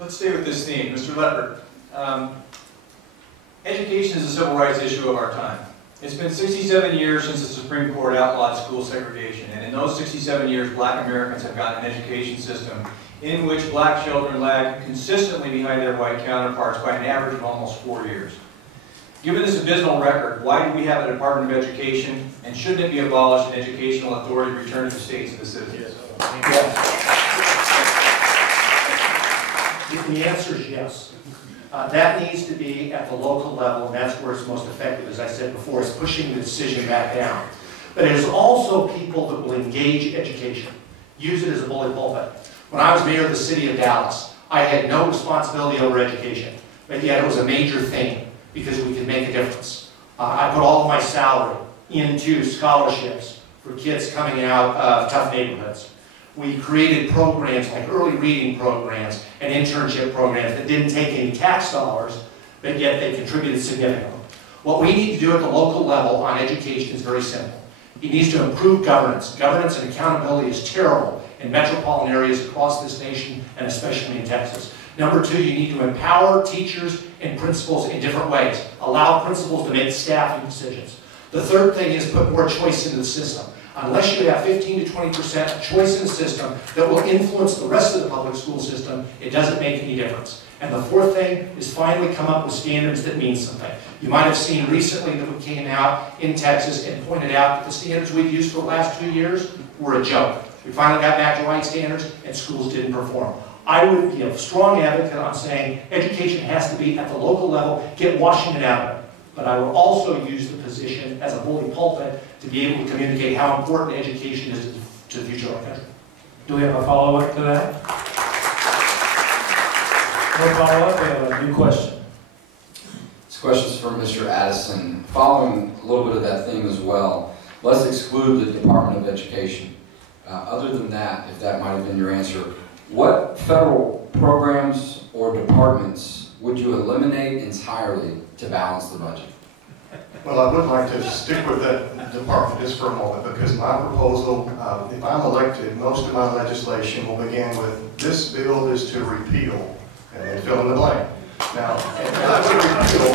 Let's stay with this theme. Mr. Leppert, education is a civil rights issue of our time. It's been 67 years since the Supreme Court outlawed school segregation, and in those 67 years, black Americans have gotten an education system in which black children lag consistently behind their white counterparts by an average of almost 4 years. Given this abysmal record, why do we have a Department of Education, and shouldn't it be abolished and educational authority returned to the states and the citizens? The answer is yes. That needs to be at the local level, and that's where it's most effective. As I said before, it's pushing the decision back down. But it is also people that will engage education, use it as a bully pulpit. When I was mayor of the city of Dallas, I had no responsibility over education, but yet it was a major thing because we could make a difference. I put all of my salary into scholarships for kids coming out of tough neighborhoods. We created programs like early reading programs and internship programs that didn't take any tax dollars, but yet they contributed significantly. What we need to do at the local level on education is very simple. It needs to improve governance. Governance and accountability is terrible in metropolitan areas across this nation, and especially in Texas. Number two, you need to empower teachers and principals in different ways. Allow principals to make staffing decisions. The third thing is put more choice into the system. Unless you have 15 to 20% of choice in the system that will influence the rest of the public school system, it doesn't make any difference. And the fourth thing is finally come up with standards that mean something. You might have seen recently that we came out in Texas and pointed out that the standards we've used for the last 2 years were a joke. We finally got back to right standards and schools didn't perform. I would be a strong advocate on saying education has to be at the local level, get Washington out of it. But I will also use the position as a bully pulpit to be able to communicate how important education is to the future of our country. Do we have a follow-up to that? No follow-up, we have a new question. This question is from Mr. Addison. Following a little bit of that theme as well, let's exclude the Department of Education. Other than that, if that might have been your answer, what federal programs or departments would you eliminate entirely to balance the budget? Well, I would like to stick with that department just for a moment, because my proposal, if I'm elected, most of my legislation will begin with, this bill is to repeal, and then fill in the blank. Now, I would repeal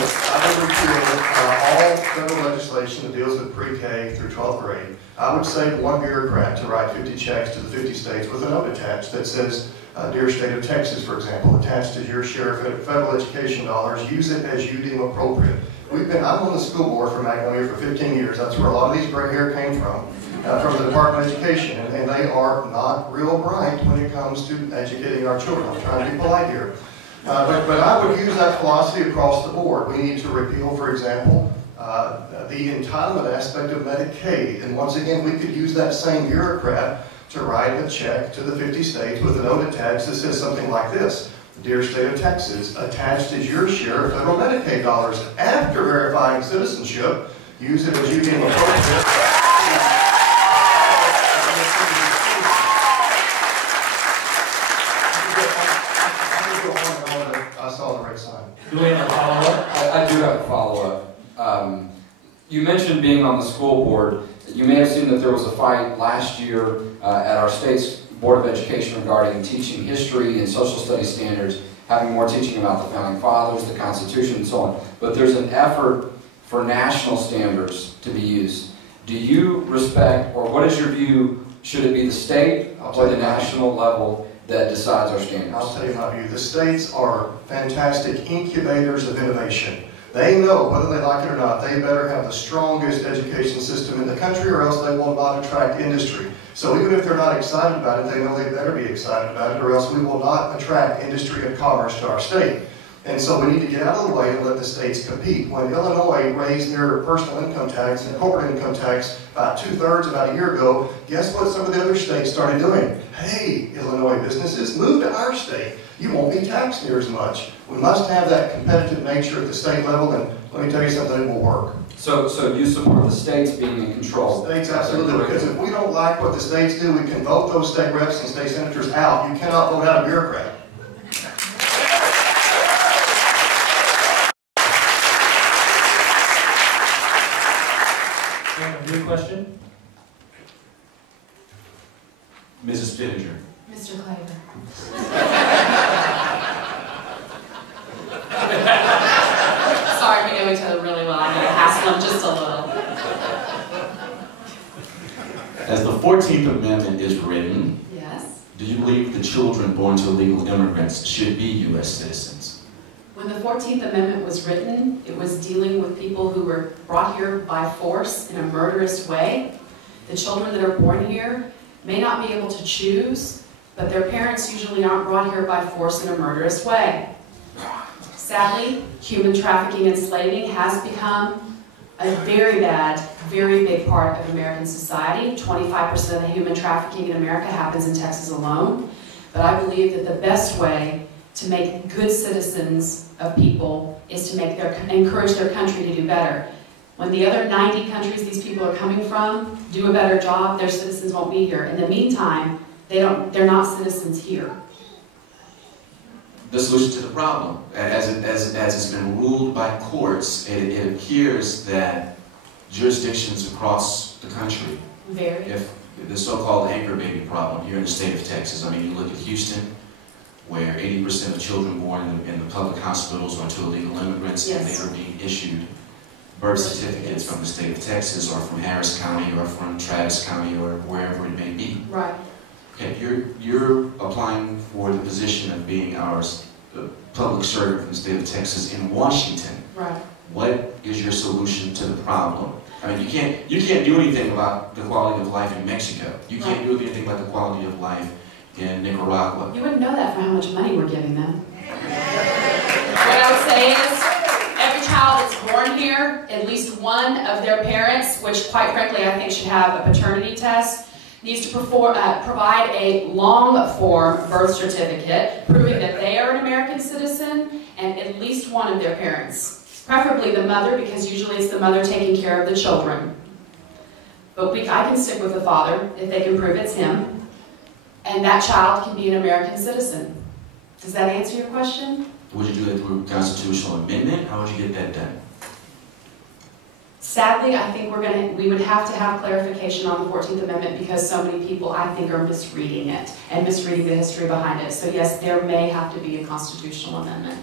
all federal legislation that deals with pre-K through 12th grade. I would save one bureaucrat to write 50 checks to the 50 states with a note attached that says, dear state of Texas, for example, attached to your share of federal education dollars, use it as you deem appropriate. I'm on the school board for Magnolia for 15 years. That's where a lot of these gray hair came from the Department of Education. And they are not real bright when it comes to educating our children. I'm trying to be polite here. But I would use that philosophy across the board. We need to repeal, for example, the entitlement aspect of Medicaid. And once again, we could use that same bureaucrat to write a check to the 50 states with a note attached that says something like this. Dear state of Texas, attached is your share of federal Medicaid dollars. After verifying citizenship, use it as you deem appropriate. I saw the right sign. have a follow-up. You mentioned being on the school board. You may have seen that there was a fight last year at our state's Board of Education regarding teaching history and social studies standards, having more teaching about the Founding Fathers, the Constitution, and so on. But there's an effort for national standards to be used. Do you respect, or what is your view, should it be the state or the national level that decides our standards? I'll tell you my view. The states are fantastic incubators of innovation. They know, whether they like it or not, they better have the strongest education system in the country or else they will not attract industry. So even if they're not excited about it, they know they better be excited about it or else we will not attract industry and commerce to our state. And so we need to get out of the way and let the states compete. When Illinois raised their personal income tax and corporate income tax about 2/3 about a year ago, guess what some of the other states started doing? Hey, Illinois businesses, move to our state. You won't be taxed near as much. We must have that competitive nature at the state level, and let me tell you something, it will work. So you support the states being in control? States, absolutely, because if we don't like what the states do, we can vote those state reps and state senators out. You cannot vote out a bureaucrat. New question? Mrs. Pittenger. Mr. Claver. Sorry, we know each other really well. I'm going to hassle him just a little. As the 14th Amendment is written, Yes. do you believe the children born to illegal immigrants should be U.S. citizens? When the 14th Amendment was written, it was dealing with people who were brought here by force in a murderous way. The children that are born here may not be able to choose, but their parents usually aren't brought here by force in a murderous way. Sadly, human trafficking and slaving has become a very bad, very big part of American society. 25% of the human trafficking in America happens in Texas alone. But I believe that the best way to make good citizens of people is to encourage their country to do better. When the other 90 countries these people are coming from do a better job, their citizens won't be here. In the meantime, they're not citizens here. The solution to the problem, as it's been ruled by courts, it appears that jurisdictions across the country, if the so-called anchor baby problem here in the state of Texas, I mean, you look at Houston, where 80% of children born in the public hospitals are to illegal immigrants, yes. and they are being issued birth certificates from the state of Texas or from Harris County or from Travis County or wherever it may be. Right. Okay, you're applying for the position of being our public servant from the state of Texas in Washington. Right. What is your solution to the problem? I mean, you can't do anything about the quality of life in Mexico. You can't do anything about the quality of life in Nicaragua. You wouldn't know that for how much money we're giving them. What I would say is, every child that's born here, at least one of their parents, which quite frankly I think should have a paternity test, needs to provide a long-form birth certificate proving that they are an American citizen and at least one of their parents. Preferably the mother, because usually it's the mother taking care of the children. But I can stick with the father if they can prove it's him. And that child can be an American citizen. Does that answer your question? Would you do that through constitutional amendment? How would you get that done? Sadly, I think we would have to have clarification on the 14th Amendment because so many people, I think, are misreading it and misreading the history behind it. So yes, there may have to be a constitutional amendment.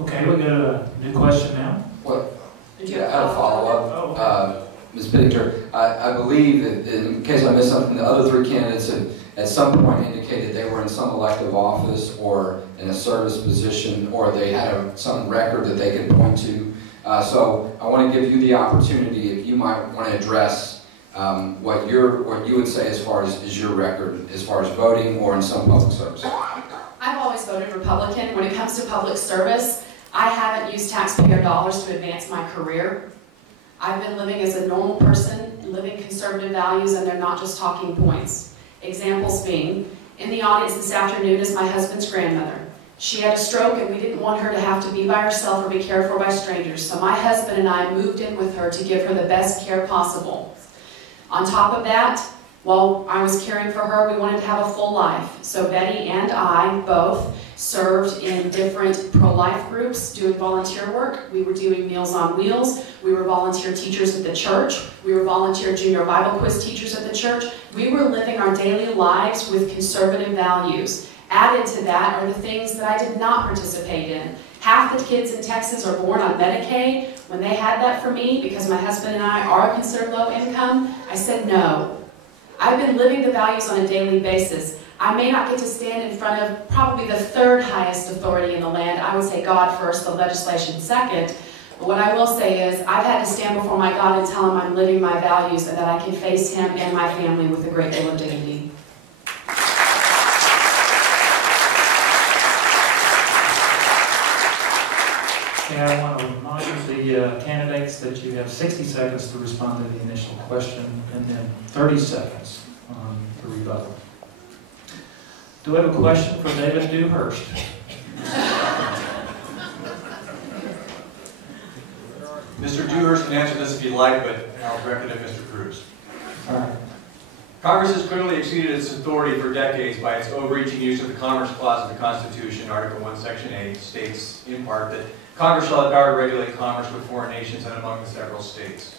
Okay, we got a new question now. What? Did you have I have a follow-up. Ms. Pittenger, I believe that, in case I missed something, the other three candidates had at some point indicated they were in some elective office or in a service position or they had some record that they could point to. So I want to give you the opportunity, if you might want to address what you would say as far as your record, as far as voting or in some public service. I've always voted Republican. When it comes to public service, I haven't used taxpayer dollars to advance my career. I've been living as a normal person, living conservative values, and they're not just talking points. Examples being, in the audience this afternoon is my husband's grandmother. She had a stroke and we didn't want her to have to be by herself or be cared for by strangers, so my husband and I moved in with her to give her the best care possible. On top of that, while I was caring for her, we wanted to have a full life. So Betty and I both served in different pro-life groups doing volunteer work. We were doing Meals on Wheels. We were volunteer teachers at the church. We were volunteer junior Bible quiz teachers at the church. We were living our daily lives with conservative values. Added to that are the things that I did not participate in. Half the kids in Texas are born on Medicaid. When they had that for me, because my husband and I are considered low income, I said no. I've been living the values on a daily basis. I may not get to stand in front of probably the third highest authority in the land. I would say God first, the legislation second. But what I will say is I've had to stand before my God and tell him I'm living my values and that I can face him and my family with a great deal of dignity. Okay, I want to remind the candidates that you have 60 seconds to respond to the initial question and then 30 seconds on the rebuttal. Do I have a question for David Dewhurst? Mr. Dewhurst can answer this if you like, but I'll direct it to Mr. Cruz. All right. Congress has clearly exceeded its authority for decades by its overreaching use of the Commerce Clause of the Constitution. Article 1, Section 8 states, in part, that Congress shall have power to regulate commerce with foreign nations and among the several states.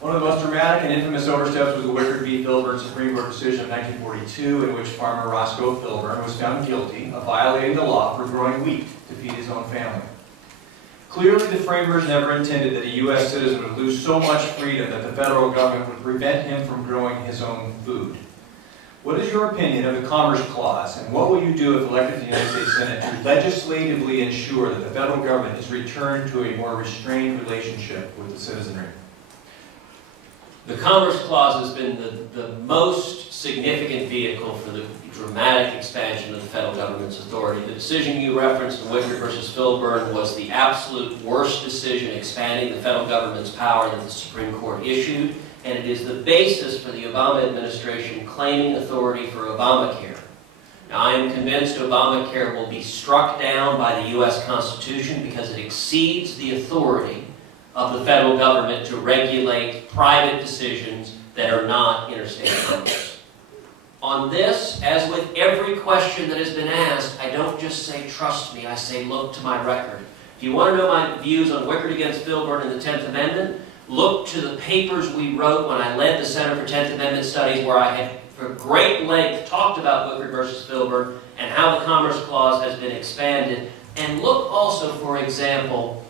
One of the most dramatic and infamous oversteps was the Wickard v. Filburn Supreme Court decision of 1942, in which farmer Roscoe Filburn was found guilty of violating the law for growing wheat to feed his own family. Clearly, the framers never intended that a U.S. citizen would lose so much freedom that the federal government would prevent him from growing his own food. What is your opinion of the Commerce Clause, and what will you do if elected to the United States Senate to legislatively ensure that the federal government is returned to a more restrained relationship with the citizenry? The Commerce Clause has been the most significant vehicle for the dramatic expansion of the federal government's authority. The decision you referenced in Wickard versus Filburn was the absolute worst decision expanding the federal government's power that the Supreme Court issued, and it is the basis for the Obama administration claiming authority for Obamacare. Now, I am convinced Obamacare will be struck down by the U.S. Constitution because it exceeds the authority of the federal government to regulate private decisions that are not interstate commerce. On this, as with every question that has been asked, I don't just say, trust me, I say, look to my record. If you want to know my views on Wickard against Filburn and the 10th Amendment, look to the papers we wrote when I led the Center for 10th Amendment Studies, where I had, for great length, talked about Wickard versus Filburn and how the Commerce Clause has been expanded. And look also, for example,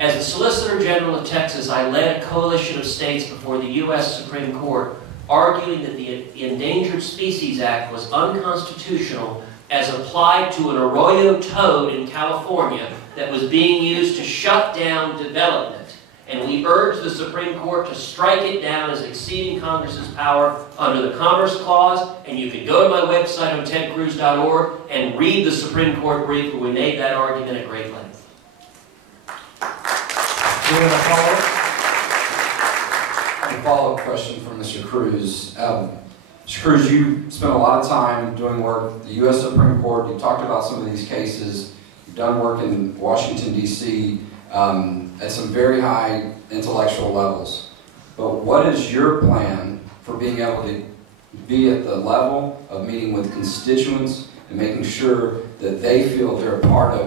as the Solicitor General of Texas, I led a coalition of states before the U.S. Supreme Court arguing that the Endangered Species Act was unconstitutional as applied to an arroyo toad in California that was being used to shut down development. And we urged the Supreme Court to strike it down as exceeding Congress's power under the Commerce Clause. And you can go to my website on tedcruz.org and read the Supreme Court brief where we made that argument at great length. Do we have a follow-up? A follow-up question from Mr. Cruz. Mr. Cruz, you spent a lot of time doing work at the U.S. Supreme Court. You talked about some of these cases. You've done work in Washington, D.C. At some very high intellectual levels. But what is your plan for being able to be at the level of meeting with constituents and making sure that they feel they're a part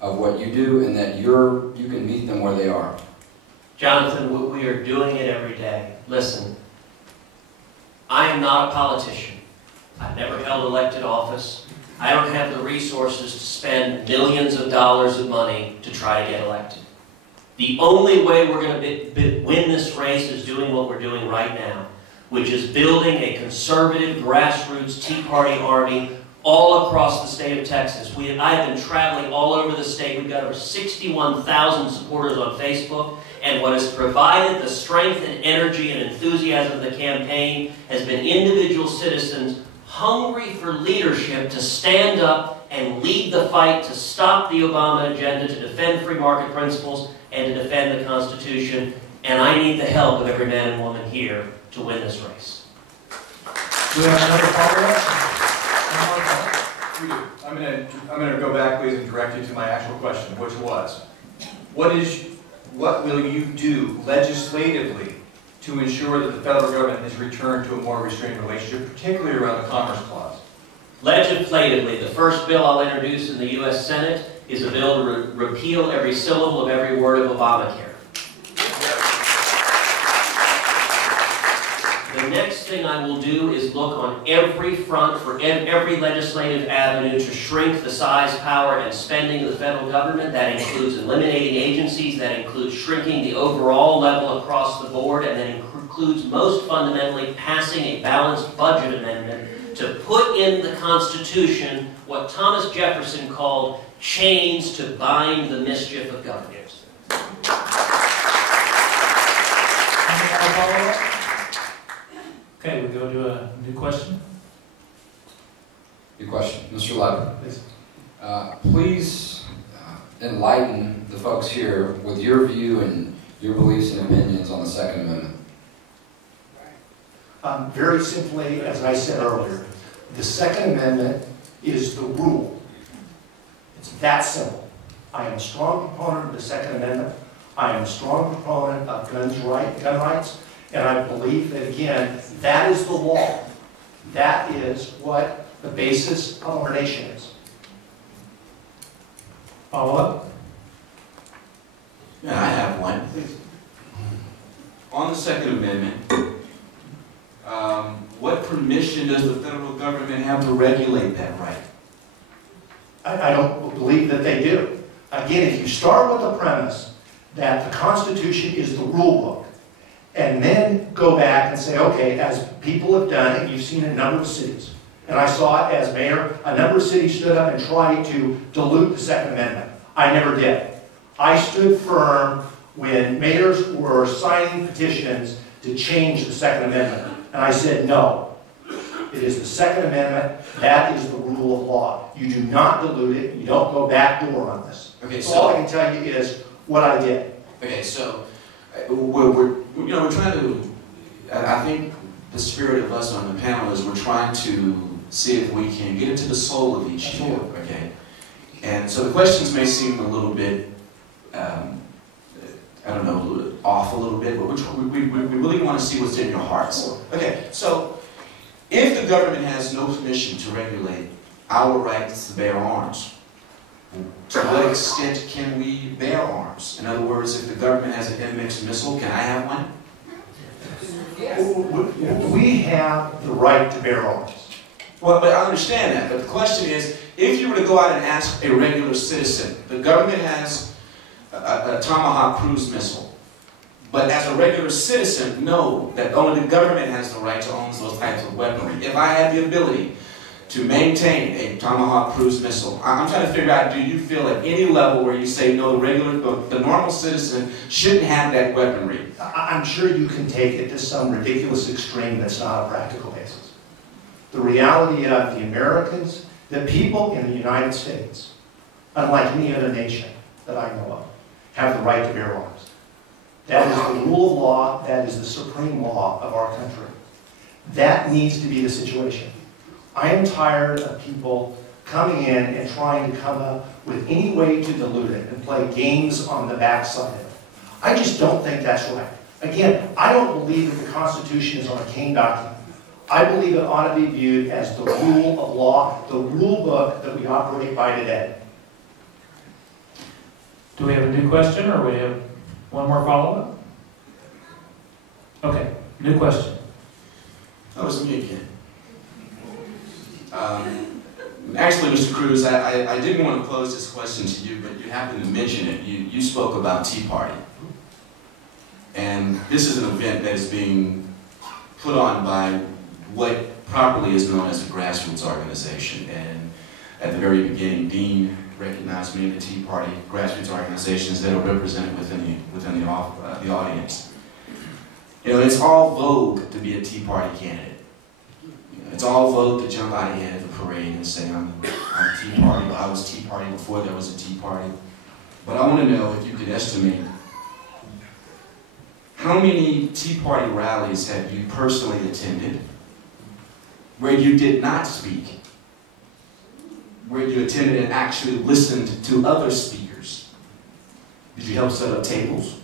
of what you do and that you can meet them where they are? Jonathan, we are doing it every day. Listen, I am not a politician. I've never held elected office. I don't have the resources to spend millions of dollars of money to try to get elected. The only way we're going to win this race is doing what we're doing right now, which is building a conservative grassroots Tea Party army all across the state of Texas. I have been traveling all over the state. We've got over 61,000 supporters on Facebook. And what has provided the strength and energy and enthusiasm of the campaign has been individual citizens hungry for leadership to stand up and lead the fight to stop the Obama agenda, to defend free market principles, and to defend the Constitution. And I need the help of every man and woman here to win this race. Do we have another follow-up? I'm going to go back, please, and direct you to my actual question, which was, what will you do legislatively to ensure that the federal government is returned to a more restrained relationship, particularly around the Commerce Clause? Legislatively, the first bill I'll introduce in the U.S. Senate is a bill to repeal every syllable of every word of Obamacare. The next thing I will do is look on every front for every legislative avenue to shrink the size, power, and spending of the federal government. That includes eliminating agencies, that includes shrinking the overall level across the board, and that includes most fundamentally passing a balanced budget amendment to put in the Constitution what Thomas Jefferson called chains to bind the mischief of government. Okay, we go to a new question. Good question. Mr. Levin, please enlighten the folks here with your view and your beliefs and opinions on the Second Amendment. Very simply, as I said earlier, the Second Amendment is the rule. It's that simple. I am a strong proponent of the Second Amendment. I am a strong proponent of gun rights. And I believe that, again, that is the law. That is what the basis of our nation is. Follow up? Yeah, I have one. On the Second Amendment, what permission does the federal government have to regulate that right? I don't believe that they do. Again, if you start with the premise that the Constitution is the rule book, and then go back and say, okay, as people have done, and you've seen in a number of cities, and I saw it as mayor, a number of cities stood up and tried to dilute the Second Amendment. I never did. I stood firm when mayors were signing petitions to change the Second Amendment. And I said, no. It is the Second Amendment. That is the rule of law. You do not dilute it. You don't go backdoor on this. Okay, so all I can tell you is what I did. Okay, so we're trying to, I think the spirit of us on the panel is we're trying to see if we can get into the soul of each issue, okay? And so the questions may seem a little bit, I don't know, off a little bit, but we really want to see what's in your hearts. Okay, so if the government has no permission to regulate our rights to bear arms, to what extent can we bear arms? In other words, if the government has an MX missile, can I have one? Yes. We have the right to bear arms. Well, but I understand that. But the question is, if you were to go out and ask a regular citizen, the government has a Tomahawk cruise missile, but as a regular citizen, know that only the government has the right to own those types of weaponry. If I had the ability to maintain a Tomahawk cruise missile, I'm trying to figure out, do you feel at any level where you say, no, the normal citizen shouldn't have that weaponry? I'm sure you can take it to some ridiculous extreme that's not a practical basis. The reality of the Americans, the people in the United States, unlike any other nation that I know of, have the right to bear arms. That is the rule of law. That is the supreme law of our country. That needs to be the situation. I am tired of people coming in and trying to come up with any way to dilute it and play games on the backside of it. I just don't think that's right. Again, I don't believe that the Constitution is on a cane document. I believe it ought to be viewed as the rule of law, the rule book that we operate by today. Do we have a new question, or we have one more follow-up? Okay, new question. That was me again. Actually, Mr. Cruz, I didn't want to pose this question to you, but you happened to mention it. You spoke about Tea Party. And this is an event that is being put on by what properly is known as a grassroots organization. And at the very beginning, Dean recognized many of the Tea Party grassroots organizations that are represented within the audience. You know, it's all vogue to be a Tea Party candidate. It's all vogue to jump out ahead of the parade and say, I'm Tea Party, I was Tea Party before there was a Tea Party. But I want to know if you could estimate, how many Tea Party rallies have you personally attended where you did not speak, where you attended and actually listened to other speakers? Did you help set up tables,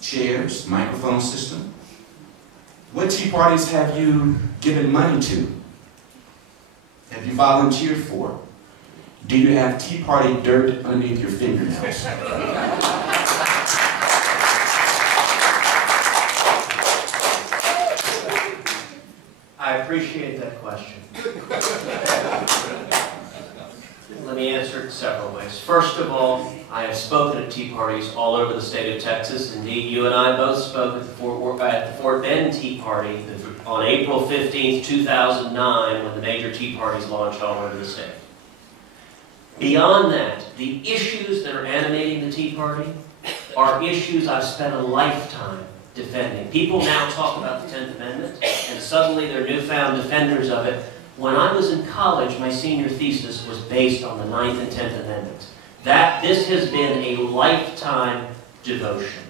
chairs, microphone system? What Tea Parties have you given money to? Have you volunteered for? Do you have Tea Party dirt underneath your fingernails? I appreciate that question. Let me answer it several ways. First of all, I have spoken at tea parties all over the state of Texas. Indeed, you and I both spoke at the Fort Bend Tea Party on April 15th, 2009, when the major tea parties launched all over the state. Beyond that, the issues that are animating the Tea Party are issues I've spent a lifetime defending. People now talk about the 10th Amendment, and suddenly they're newfound defenders of it. When I was in college, my senior thesis was based on the 9th and 10th Amendments. This has been a lifetime devotion.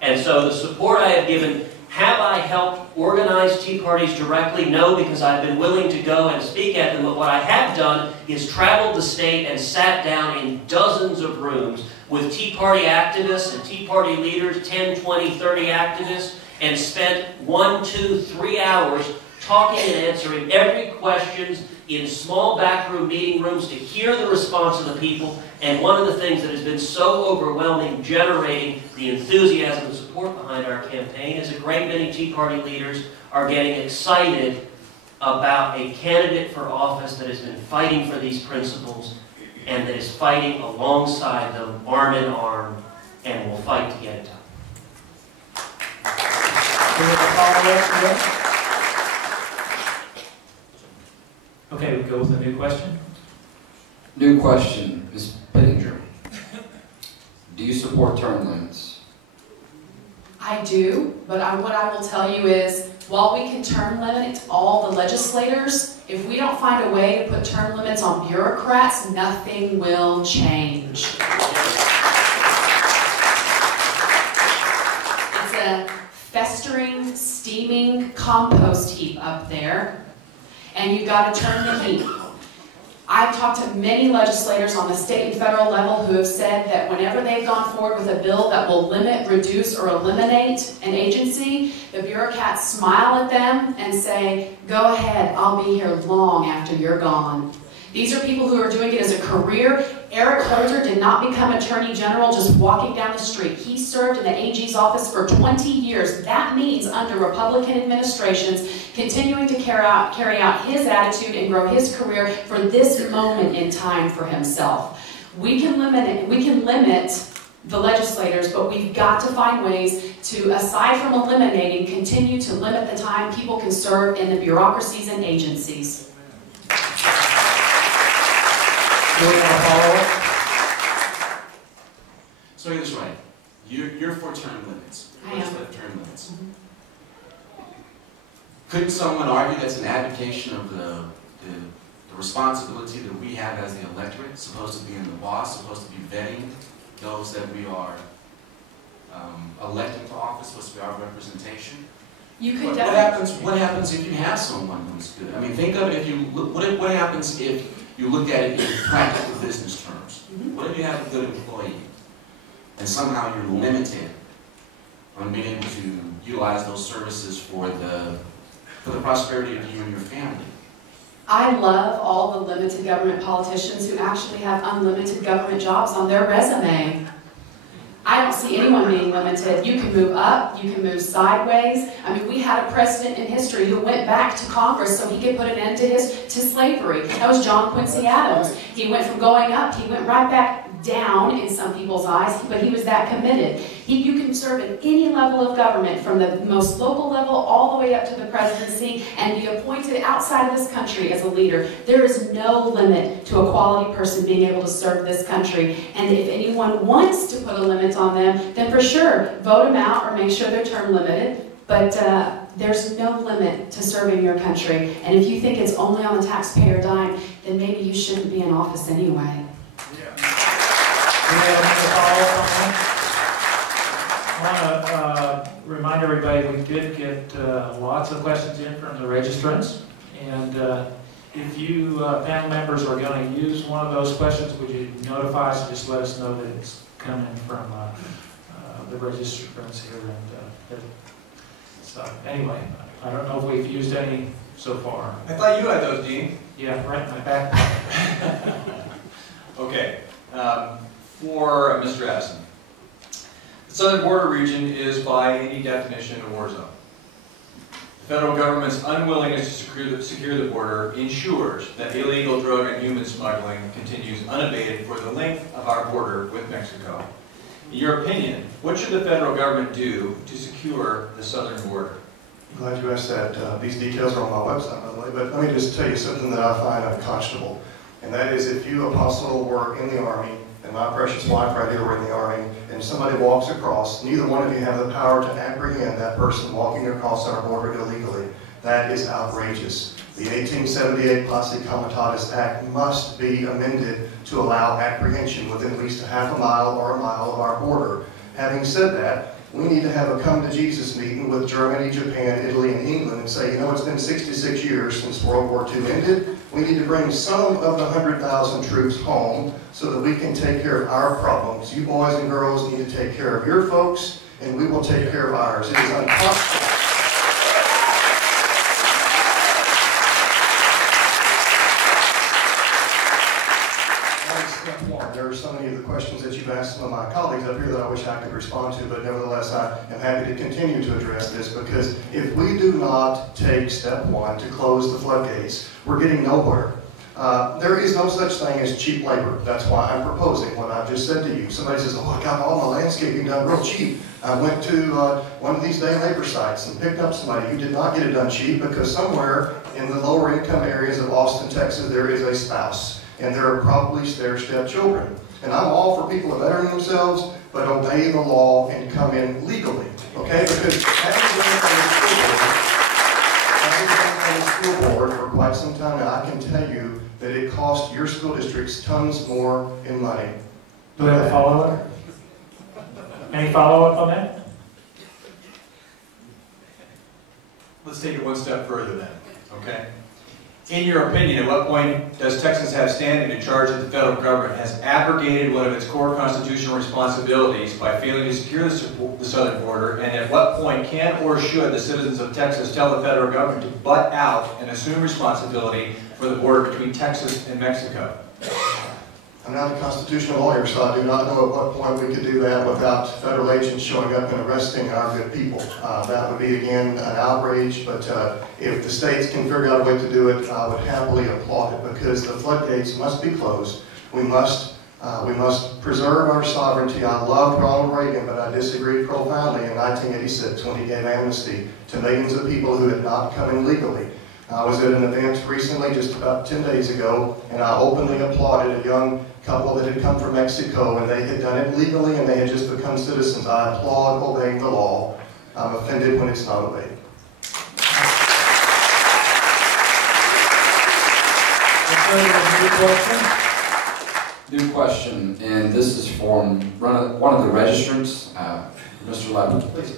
And so the support I have given, have I helped organize tea parties directly? No, because I've been willing to go and speak at them. But what I have done is traveled the state and sat down in dozens of rooms with Tea Party activists and Tea Party leaders, 10, 20, 30 activists, and spent 1, 2, 3 hours talking and answering every question in small backroom meeting rooms to hear the response of the people. And one of the things that has been so overwhelming, generating the enthusiasm and support behind our campaign, is a great many Tea Party leaders are getting excited about a candidate for office that has been fighting for these principles and that is fighting alongside them, arm in arm, and will fight to get it done. Okay, we'll go with a new question. New question, Ms. Pittinger. Do you support term limits? I do, but what I will tell you is, while we can term limit all the legislators, if we don't find a way to put term limits on bureaucrats, nothing will change. It's a festering, steaming compost heap up there, and you've got to turn the heat. I've talked to many legislators on the state and federal level who have said that whenever they've gone forward with a bill that will limit, reduce, or eliminate an agency, the bureaucrats smile at them and say, "Go ahead, I'll be here long after you're gone." These are people who are doing it as a career. Eric Holder did not become Attorney General just walking down the street. He served in the AG's office for 20 years. That means under Republican administrations, continuing to carry out his attitude and grow his career for this moment in time for himself. We can limit the legislators, but we've got to find ways to, aside from eliminating, continue to limit the time people can serve in the bureaucracies and agencies. So here's right. You're for term limits. I am. Term limits. Couldn't someone argue that's an abdication of the responsibility that we have as the electorate, supposed to be in the boss, supposed to be vetting those that we are electing to office, supposed to be our representation? You could What happens if you have someone who's good? I mean, think of it. What happens if you look at it in practical business terms? What if you have a good employee and somehow you're limited on being able to utilize those services for the prosperity of you and your family? I love all the limited government politicians who actually have unlimited government jobs on their resume. I don't see anyone being limited. You can move up, you can move sideways. I mean, we had a president in history who went back to Congress so he could put an end to slavery. That was John Quincy Adams. He went from going up, he went right back down in some people's eyes, but he was that committed. You can serve at any level of government, from the most local level all the way up to the presidency, and be appointed outside of this country as a leader. There is no limit to a quality person being able to serve this country. And if anyone wants to put a limit on them, then for sure, vote them out or make sure they're term limited. But there's no limit to serving your country. And if you think it's only on the taxpayer dime, then maybe you shouldn't be in office anyway. I want to remind everybody we did get lots of questions in from the registrants, and if you panel members are going to use one of those questions, would you notify us and just let us know that it's coming from the registrants here. And so anyway, I don't know if we've used any so far. I thought you had those, Dean. Yeah, right in my back. Okay. For Mr. Addison, the southern border region is by any definition a war zone. The federal government's unwillingness to secure the border ensures that illegal drug and human smuggling continues unabated for the length of our border with Mexico. In your opinion, what should the federal government do to secure the southern border? I'm glad you asked that. These details are on my website, by the way, but let me just tell you something that I find unconscionable. And that is, if you, apostle, were in the Army, and my precious wife right here were in the Army, and somebody walks across, neither one of you have the power to apprehend that person walking across our border illegally. That is outrageous. The 1878 Posse Comitatus Act must be amended to allow apprehension within at least a half a mile or a mile of our border. Having said that, we need to have a come to Jesus meeting with Germany, Japan, Italy, and England and say, you know, it's been 66 years since World War II ended. We need to bring some of the 100,000 troops home so that we can take care of our problems. You boys and girls need to take care of your folks, and we will take care of ours. It is unconscionable. There are so many of the questions that you've asked some of my colleagues up here that I wish I could respond to, but nevertheless I am happy to continue to address this, because if we do not take step one to close the floodgates, we're getting nowhere. There is no such thing as cheap labor. That's why I'm proposing what I've just said to you. Somebody says, oh, I got all my landscaping done real cheap. I went to one of these day labor sites and picked up somebody who did not get it done cheap, because somewhere in the lower income areas of Austin, Texas, there is a spouse. And there are probably stair-step children. And I'm all for people to better themselves, but obey the law and come in legally, okay? Because having been on the school board for quite some time, and I can tell you that it costs your school districts tons more in money. Do we have a follow-up? Any follow-up on that? Let's take it one step further then, okay? In your opinion, at what point does Texas have standing to charge that the federal government has abrogated one of its core constitutional responsibilities by failing to secure the southern border? And at what point can or should the citizens of Texas tell the federal government to butt out and assume responsibility for the border between Texas and Mexico? I'm not a constitutional lawyer, so I do not know at what point we could do that without federal agents showing up and arresting our good people. That would be, again, an outrage, but if the states can figure out a way to do it, I would happily applaud it, because the floodgates must be closed. We must preserve our sovereignty. I loved Ronald Reagan, but I disagreed profoundly in 1986 when he gave amnesty to millions of people who had not come in legally. I was at an event recently, just about 10 days ago, and I openly applauded a young couple that had come from Mexico, and they had done it legally and they had just become citizens. I applaud obeying the law. I'm offended when it's not obeyed. New question, and this is from one of the registrants, Mr. Levin. Please.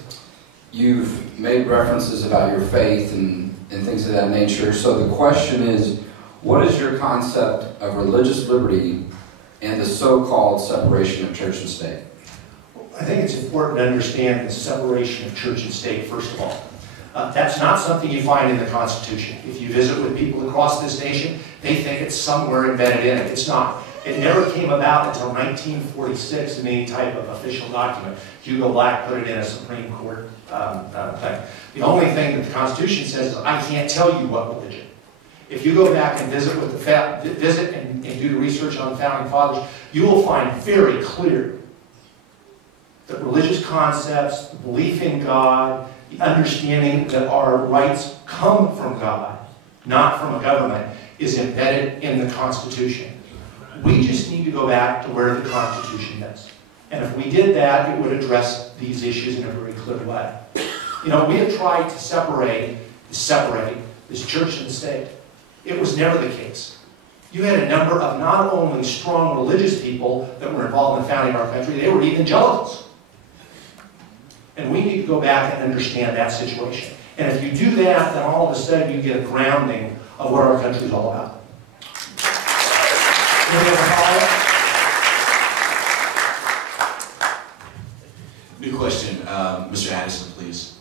You've made references about your faith and things of that nature. So the question is, what is your concept of religious liberty and the so-called separation of church and state? I think it's important to understand the separation of church and state, first of all. That's not something you find in the Constitution. If you visit with people across this nation, they think it's somewhere embedded in it. It's not. It never came about until 1946 in any type of official document. Hugo Black put it in a Supreme Court thing. The only thing that the Constitution says is, I can't tell you what religion. If you go back and visit with and do the research on the Founding Fathers, you will find very clear that religious concepts, the belief in God, the understanding that our rights come from God, not from a government, is embedded in the Constitution. We just need to go back to where the Constitution is. And if we did that, it would address these issues in a very clear way. You know, we have tried to separate this church and state. It was never the case. You had a number of not only strong religious people that were involved in the founding of our country, they were evangelicals. And we need to go back and understand that situation. And if you do that, then all of a sudden you get a grounding of what our country is all about. New question, Mr. Addison, please.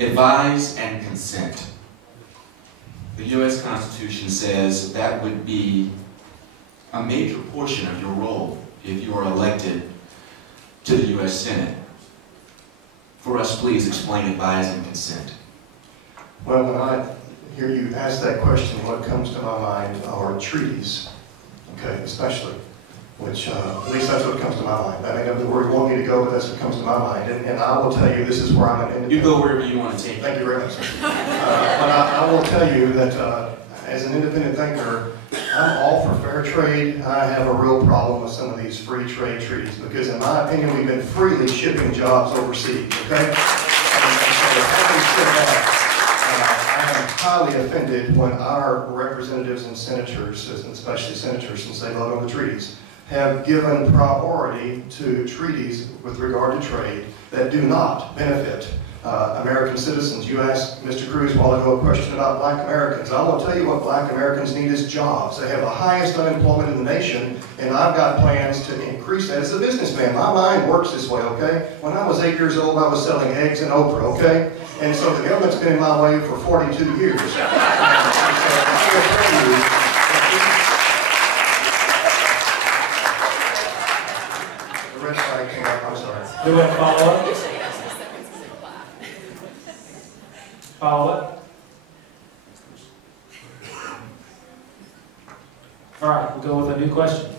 Advise and consent. The U.S. Constitution says that would be a major portion of your role if you are elected to the U.S. Senate. For us, please explain advise and consent. Well, when I hear you ask that question, what comes to my mind are treaties, okay, especially, which at least that's what comes to my mind. I mean, that's where you want me to go, but that's what comes to my mind. And I will tell you, this is where I'm an independent. You go wherever you want to take it. Thank you very much, sir. But I will tell you that as an independent thinker, I'm all for fair trade. I have a real problem with some of these free trade treaties because, in my opinion, we've been freely shipping jobs overseas, okay? And so having said that, I am highly offended when our representatives and senators, especially senators since they vote on the treaties, have given priority to treaties with regard to trade that do not benefit American citizens. You asked Mr. Cruz a while ago a question about black Americans. I will tell you what black Americans need is jobs. They have the highest unemployment in the nation, and I've got plans to increase that as a businessman. My mind works this way, okay? When I was 8 years old, I was selling eggs and okra, okay? And so the government's been in my way for 42 years. So I will tell you, the red flag came up, I'm sorry. Do we have a follow-up? Follow-up? All right, we'll go with a new question.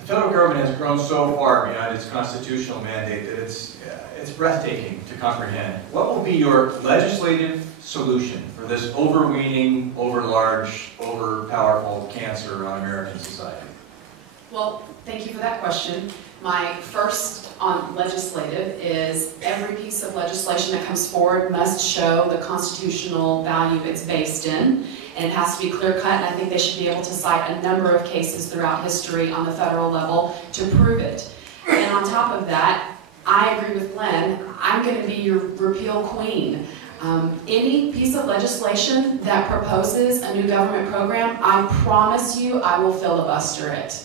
The federal government has grown so far beyond its constitutional mandate that it's breathtaking to comprehend. What will be your legislative solution for this overweening, overlarge, overpowerful cancer on American society? Well, thank you for that question. My first on legislative is every piece of legislation that comes forward must show the constitutional value it's based in, and it has to be clear-cut, and I think they should be able to cite a number of cases throughout history on the federal level to prove it. And on top of that, I agree with Glenn, I'm going to be your repeal queen. Any piece of legislation that proposes a new government program, I promise you I will filibuster it.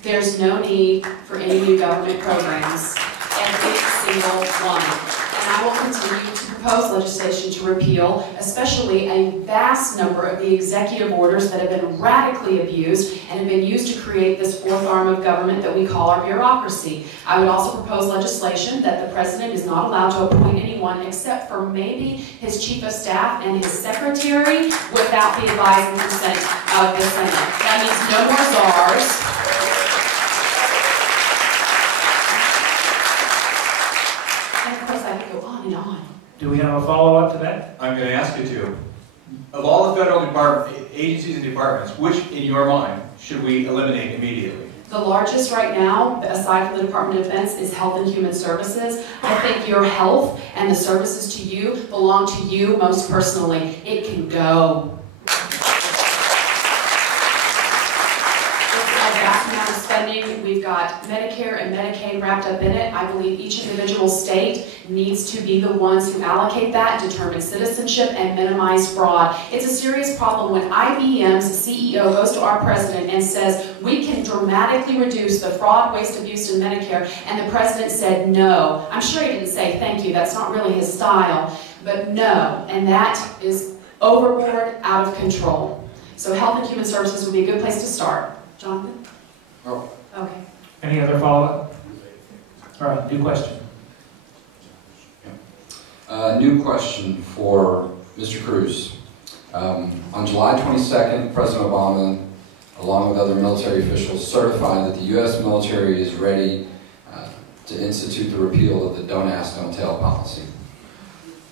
There's no need for any new government programs, every single one. And I will continue to propose legislation to repeal, especially a vast number of the executive orders that have been radically abused and have been used to create this fourth arm of government that we call our bureaucracy. I would also propose legislation that the president is not allowed to appoint anyone except for maybe his chief of staff and his secretary without the advice and consent of the Senate. That means no more czars. Do we have a follow-up to that? I'm going to ask you to. Of all the federal agencies and departments, which, in your mind, should we eliminate immediately? The largest right now, aside from the Department of Defense, is Health and Human Services. I think your health and the services to you belong to you most personally. It can go. We've got Medicare and Medicaid wrapped up in it. I believe each individual state needs to be the ones who allocate that, determine citizenship, and minimize fraud. It's a serious problem when IBM's CEO goes to our president and says, we can dramatically reduce the fraud, waste, abuse in Medicare, and the president said no. I'm sure he didn't say thank you, that's not really his style, but no, and that is overboard, out of control. So Health and Human Services would be a good place to start. Jonathan? Oh. Okay. Any other follow-up? All right, new question. New question for Mr. Cruz. On July 22nd, President Obama, along with other military officials, certified that the U.S. military is ready to institute the repeal of the Don't Ask, Don't Tell policy.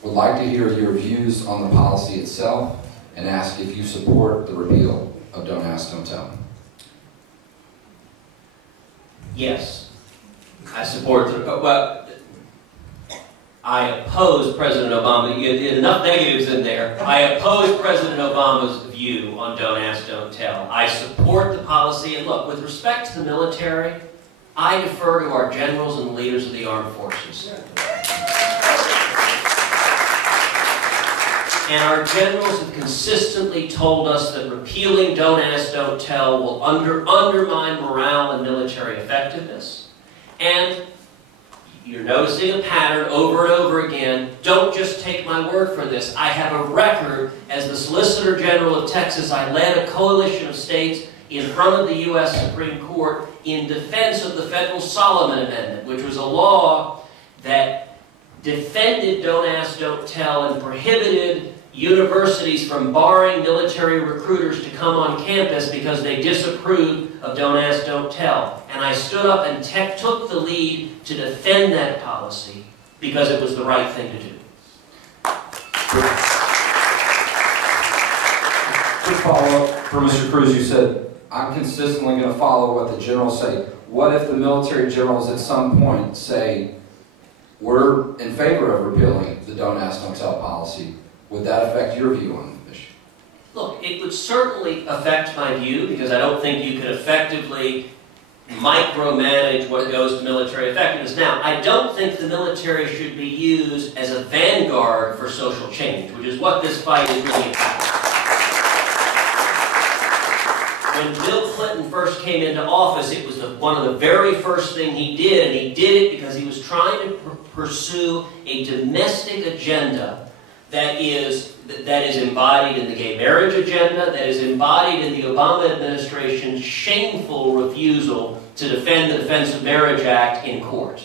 Would like to hear your views on the policy itself and ask if you support the repeal of Don't Ask, Don't Tell. Yes, I support the, well, I oppose President Obama. You had enough negatives in there. I oppose President Obama's view on Don't Ask, Don't Tell. I support the policy, and look, with respect to the military, I defer to our generals and leaders of the armed forces. And our generals have consistently told us that repealing Don't Ask, Don't Tell will undermine morale and military effectiveness. And you're noticing a pattern over and over again. Don't just take my word for this. I have a record as the Solicitor General of Texas. I led a coalition of states in front of the U.S. Supreme Court in defense of the Federal Solomon Amendment, which was a law that defended Don't Ask, Don't Tell and prohibited universities from barring military recruiters to come on campus because they disapproved of Don't Ask, Don't Tell. And I stood up and took the lead to defend that policy because it was the right thing to do. Quick follow-up for Mr. Cruz. You said, I'm consistently going to follow what the generals say. What if the military generals at some point say, we're in favor of repealing the Don't Ask, Don't Tell policy? Would that affect your view on the issue? Look, it would certainly affect my view because I don't think you could effectively micromanage what goes to military effectiveness. Now, I don't think the military should be used as a vanguard for social change, which is what this fight is really about. When Bill Clinton first came into office, it was one of the very first things he did, and he did it because he was trying to pursue a domestic agenda that is embodied in the gay marriage agenda, that is embodied in the Obama administration's shameful refusal to defend the Defense of Marriage Act in court.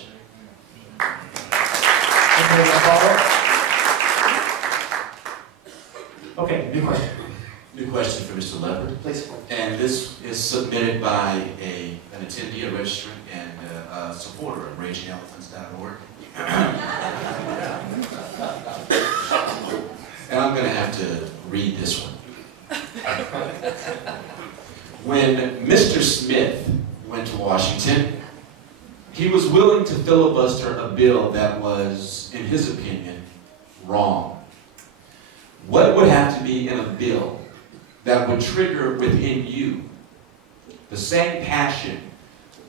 Okay, new question. New question for Mr. Leopard. Please. And this is submitted by an attendee, a registrant, and a supporter of RagingElephants.org. And I'm going to have to read this one. When Mr. Smith went to Washington, he was willing to filibuster a bill that was, in his opinion, wrong. What would have to be in a bill that would trigger within you the same passion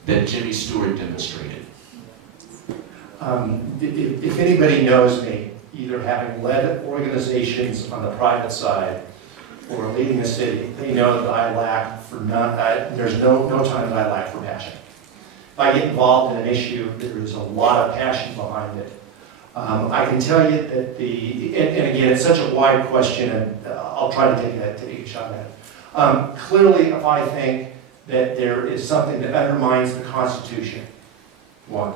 that Jimmy Stewart demonstrated? If anybody knows me, either having led organizations on the private side or leading a city, they know that I lack for there's no time that I lack for passion. If I get involved in an issue, there is a lot of passion behind it. I can tell you that and again, it's such a wide question, and I'll try to take a shot at it. Clearly, if I think that there is something that undermines the Constitution, one.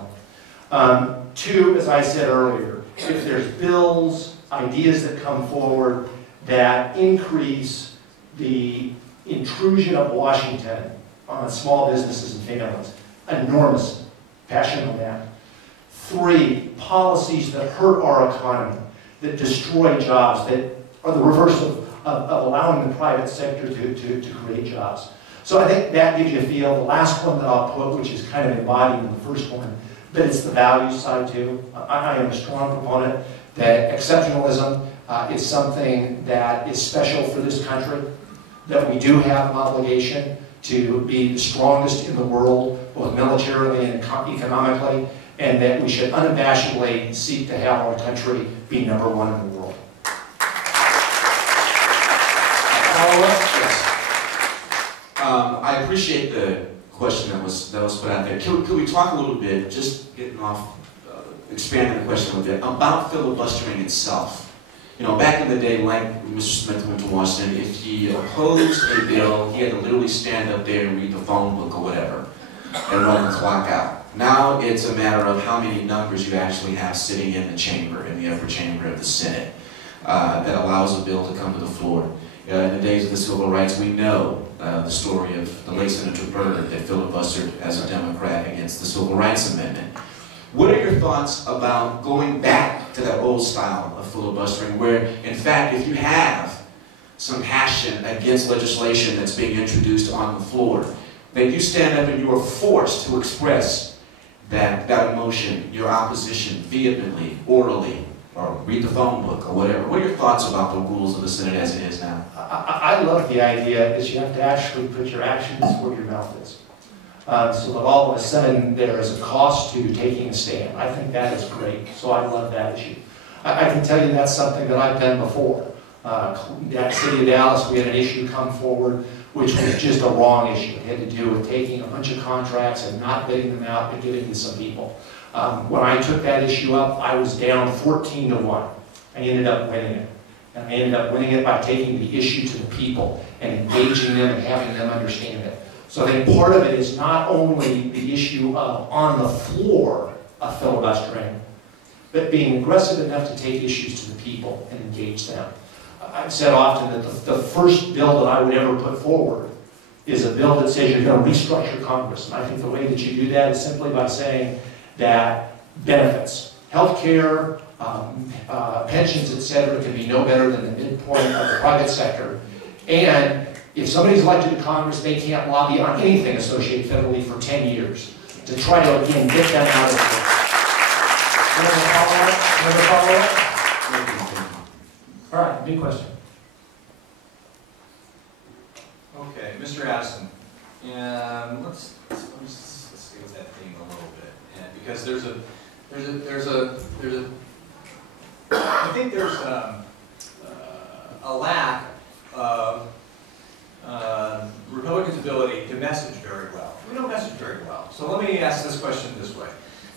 Two, as I said earlier, if there's bills, ideas that come forward that increase the intrusion of Washington on small businesses and families, enormous passion on that. Three, policies that hurt our economy, that destroy jobs, that are the reverse of allowing the private sector to create jobs. So I think that gives you a feel. The last one that I'll put, which is kind of embodied in the first one, but it's the values side too. I am a strong proponent that exceptionalism is something that is special for this country, that we do have an obligation to be the strongest in the world, both militarily and economically, and that we should unabashedly seek to have our country be number one in the world. I appreciate the question that was put out there. Could we talk a little bit, just getting off, expanding the question a little bit, about filibustering itself? You know, back in the day, like Mr. Smith went to Washington, if he opposed a bill, he had to literally stand up there and read the phone book or whatever, and run the clock out. Now it's a matter of how many numbers you actually have sitting in the chamber, in the upper chamber of the Senate, that allows a bill to come to the floor. In the days of the civil rights, we know the story of the late Senator Byrd that filibustered as a Democrat against the Civil Rights Amendment. What are your thoughts about going back to that old style of filibustering where, in fact, if you have some passion against legislation that's being introduced on the floor, that you stand up and you are forced to express that emotion, your opposition, vehemently, orally, or read the phone book, or whatever? What are your thoughts about the rules of the Senate as it is now? I love the idea is you have to actually put your actions where your mouth is. So that all of a sudden there is a cost to taking a stand. I think that is great. So I love that issue. I can tell you that's something that I've done before. That city of Dallas, we had an issue come forward which was just a wrong issue. It had to do with taking a bunch of contracts and not bidding them out, but giving to some people. When I took that issue up, I was down 14-1. I ended up winning it. And I ended up winning it by taking the issue to the people and engaging them and having them understand it. So I think part of it is not only the issue of on the floor of filibustering, but being aggressive enough to take issues to the people and engage them. I've said often that the first bill that I would ever put forward is a bill that says you're going to restructure Congress. And I think the way that you do that is simply by saying that benefits, health care, pensions, etc., can be no better than the midpoint of the private sector. And if somebody's elected to Congress, they can't lobby on anything associated federally for 10 years to try to, again, get them out of the follow up? All right, new question. Okay, Mr. Addison. Let's stay with that theme a little bit, and because I think there's a lack of Republicans' ability to message very well. We don't message very well. So let me ask this question this way.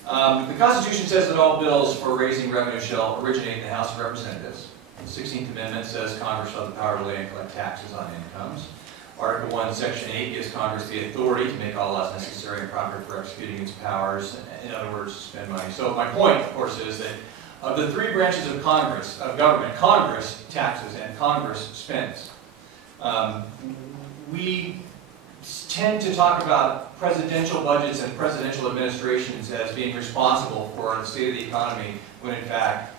The Constitution says that all bills for raising revenue shall originate in the House of Representatives. The 16th Amendment says Congress shall have the power to lay and collect taxes on incomes. Article 1, Section 8 gives Congress the authority to make all laws necessary and proper for executing its powers, in other words, to spend money. So my point, of course, is that of the three branches of Congress, of government, Congress taxes and Congress spends. We tend to talk about presidential budgets and presidential administrations as being responsible for the state of the economy, when in fact,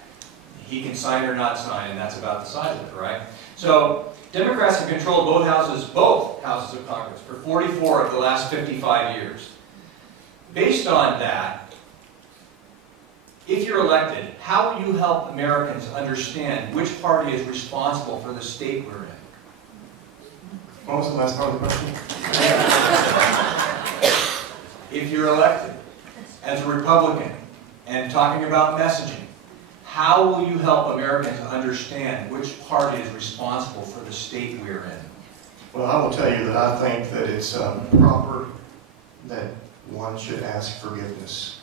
he can sign or not sign, and that's about the size of it, right? So, Democrats have controlled both houses of Congress for 44 of the last 55 years. Based on that, if you're elected, how will you help Americans understand which party is responsible for the state we're in? What was the last part of the question? If you're elected as a Republican and talking about messaging, how will you help Americans understand which party is responsible for the state we're in? Well, I will tell you that I think that it's proper that one should ask forgiveness.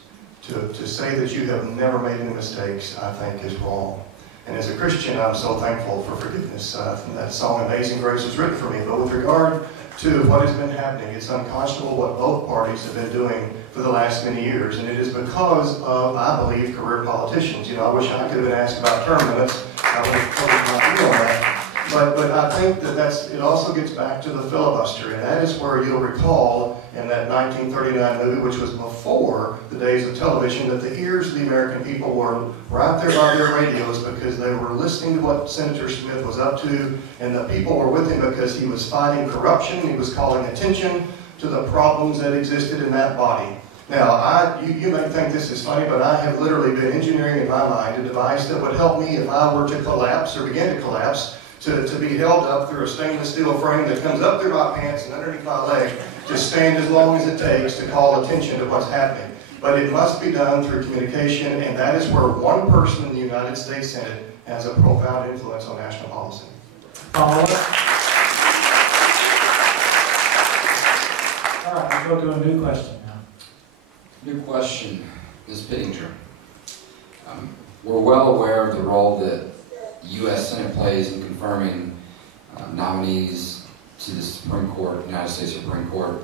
To say that you have never made any mistakes, I think, is wrong. And as a Christian, I'm so thankful for forgiveness. That song, Amazing Grace, was written for me. But with regard to what has been happening, it's unconscionable what both parties have been doing for the last many years. And it is because of, I believe, career politicians. You know, I wish I could have been asked about term limits. I would have told my view on that. But I think that it also gets back to the filibuster. And that is where you'll recall in that 1939 movie, which was before the days of television, that the ears of the American people were right there by their radios because they were listening to what Senator Smith was up to, and the people were with him because he was fighting corruption. He was calling attention to the problems that existed in that body. Now, you may think this is funny, but I have literally been engineering in my mind a device that would help me if I were to collapse or begin to collapse, to be held up through a stainless steel frame that comes up through my pants and underneath my leg to stand as long as it takes to call attention to what's happening. But it must be done through communication, and that is where one person in the United States Senate has a profound influence on national policy. Follow up? All right, we'll go to a new question now. New question, Ms. Pittinger. We're well aware of the role that U.S. Senate plays in confirming nominees to the Supreme Court, United States Supreme Court.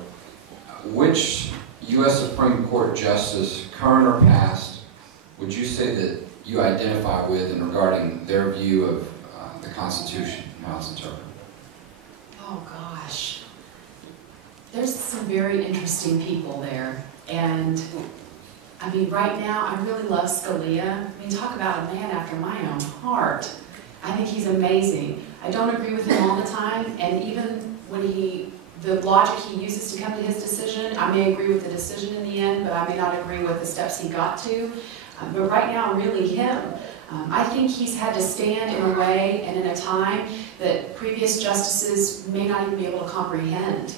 Which U.S. Supreme Court justice, current or past, would you say that you identify with in regarding their view of the Constitution and how it's interpreted? Oh gosh. There's some very interesting people there. And I mean, right now, I really love Scalia. I mean, talk about a man after my own heart. I think he's amazing. I don't agree with him all the time, and even when the logic he uses to come to his decision, I may agree with the decision in the end, but I may not agree with the steps he got to. But right now, really him. I think he's had to stand in a way and in a time that previous justices may not even be able to comprehend.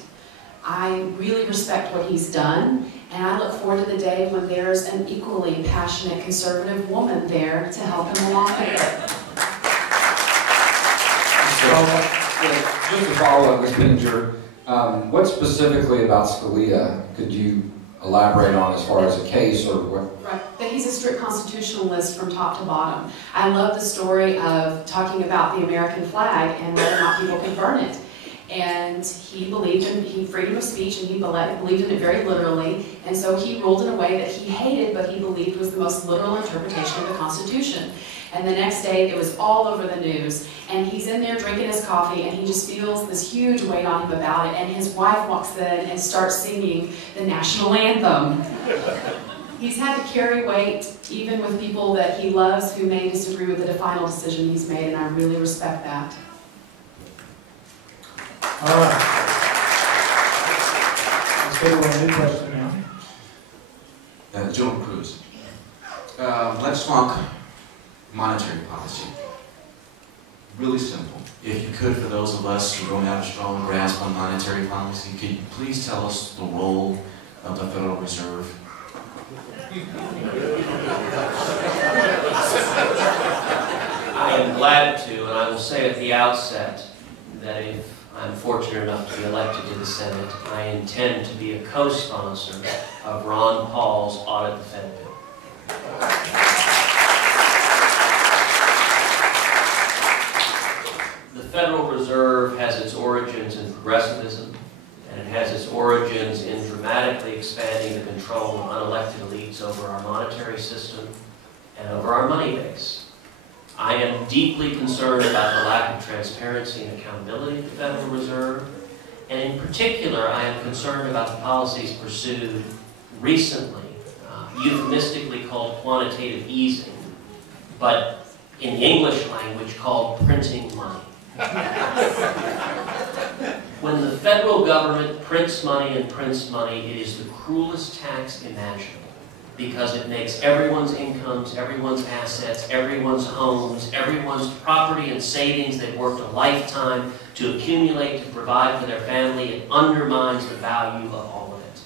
I really respect what he's done, and I look forward to the day when there's an equally passionate conservative woman there to help him along with it. Just to follow up, Ms. Pittinger, what specifically about Scalia could you elaborate on as far as a case or what? Right, that he's a strict constitutionalist from top to bottom. I love the story of talking about the American flag and whether or not people can burn it. And he believed in freedom of speech, and he believed in it very literally, and so he ruled in a way that he hated, but he believed was the most literal interpretation of the Constitution. And the next day, it was all over the news, and he's in there drinking his coffee, and he just feels this huge weight on him about it, and his wife walks in and starts singing the national anthem. He's had to carry weight, even with people that he loves who may disagree with the final decision he's made, and I really respect that. All right. Let's go to a new question now. Joan Cruz. Let's talk monetary policy. Really simple. If you could, for those of us who don't have a strong grasp on monetary policy, could you please tell us the role of the Federal Reserve? I am glad to, and I will say at the outset that if I'm fortunate enough to be elected to the Senate, I intend to be a co-sponsor of Ron Paul's Audit the Fed bill. The Federal Reserve has its origins in progressivism, and it has its origins in dramatically expanding the control of unelected elites over our monetary system and over our money base. I am deeply concerned about the lack of transparency and accountability of the Federal Reserve, and in particular, I am concerned about the policies pursued recently, euphemistically called quantitative easing, but in the English language called printing money. When the federal government prints money, it is the cruelest tax imaginable, because it makes everyone's incomes, everyone's assets, everyone's homes, everyone's property and savings they've worked a lifetime to accumulate to provide for their family. It undermines the value of all of it.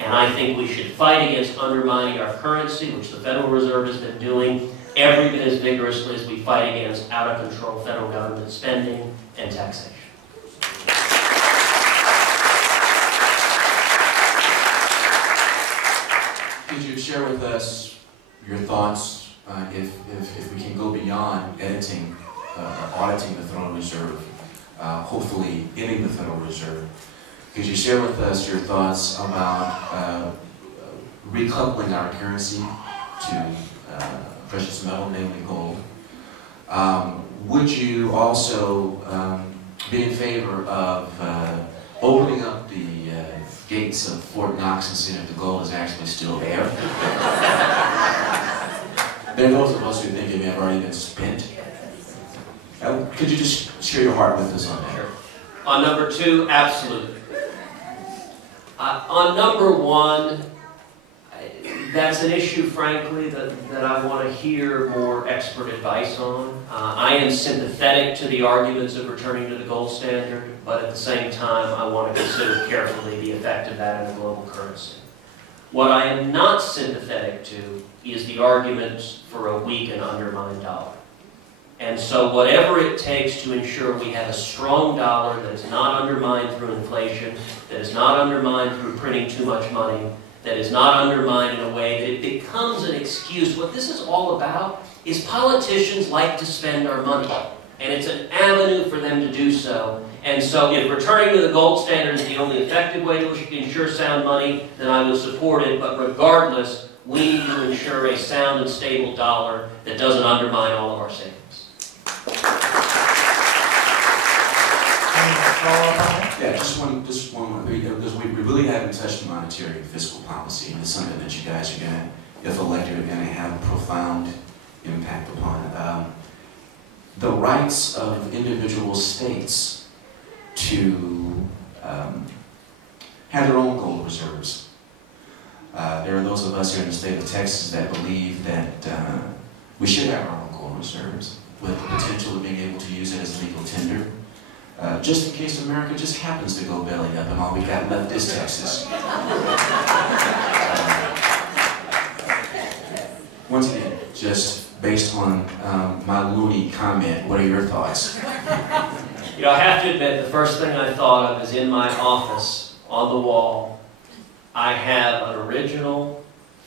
And I think we should fight against undermining our currency, which the Federal Reserve has been doing every bit as vigorously as we fight against out-of-control federal government spending and taxation. Could you share with us your thoughts, if we can go beyond editing, auditing the Federal Reserve, hopefully ending the Federal Reserve? Could you share with us your thoughts about recoupling our currency to precious metal, namely gold? Would you also be in favor of opening up the gates of Fort Knox and seeing if the gold is actually still there? There are those of us who think it may have already been spent. Could you just share your heart with us on that? Sure. On number two, absolutely. On number one, that's an issue, frankly, that I want to hear more expert advice on. I am sympathetic to the arguments of returning to the gold standard, but at the same time, I want to consider carefully the effect of that in a global currency. What I am not sympathetic to is the arguments for a weak and undermined dollar. And so whatever it takes to ensure we have a strong dollar that is not undermined through inflation, that is not undermined through printing too much money, that is not undermined in a way that it becomes an excuse. What this is all about is politicians like to spend our money, and it's an avenue for them to do so. And so if returning to the gold standard is the only effective way to ensure sound money, then I will support it. But regardless, we need to ensure a sound and stable dollar that doesn't undermine all of our savings. Yeah, just one because we really haven't touched monetary and fiscal policy, and it's something that you guys are going to, if elected, are going to have a profound impact upon. The rights of individual states to have their own gold reserves. There are those of us here in the state of Texas that believe that we should have our own gold reserves, with the potential of being able to use it as legal tender. Just in case America just happens to go belly up and all we got left is Texas. Once again, just based on my loony comment, what are your thoughts? You know, I have to admit, the first thing I thought of is in my office, on the wall, I have an original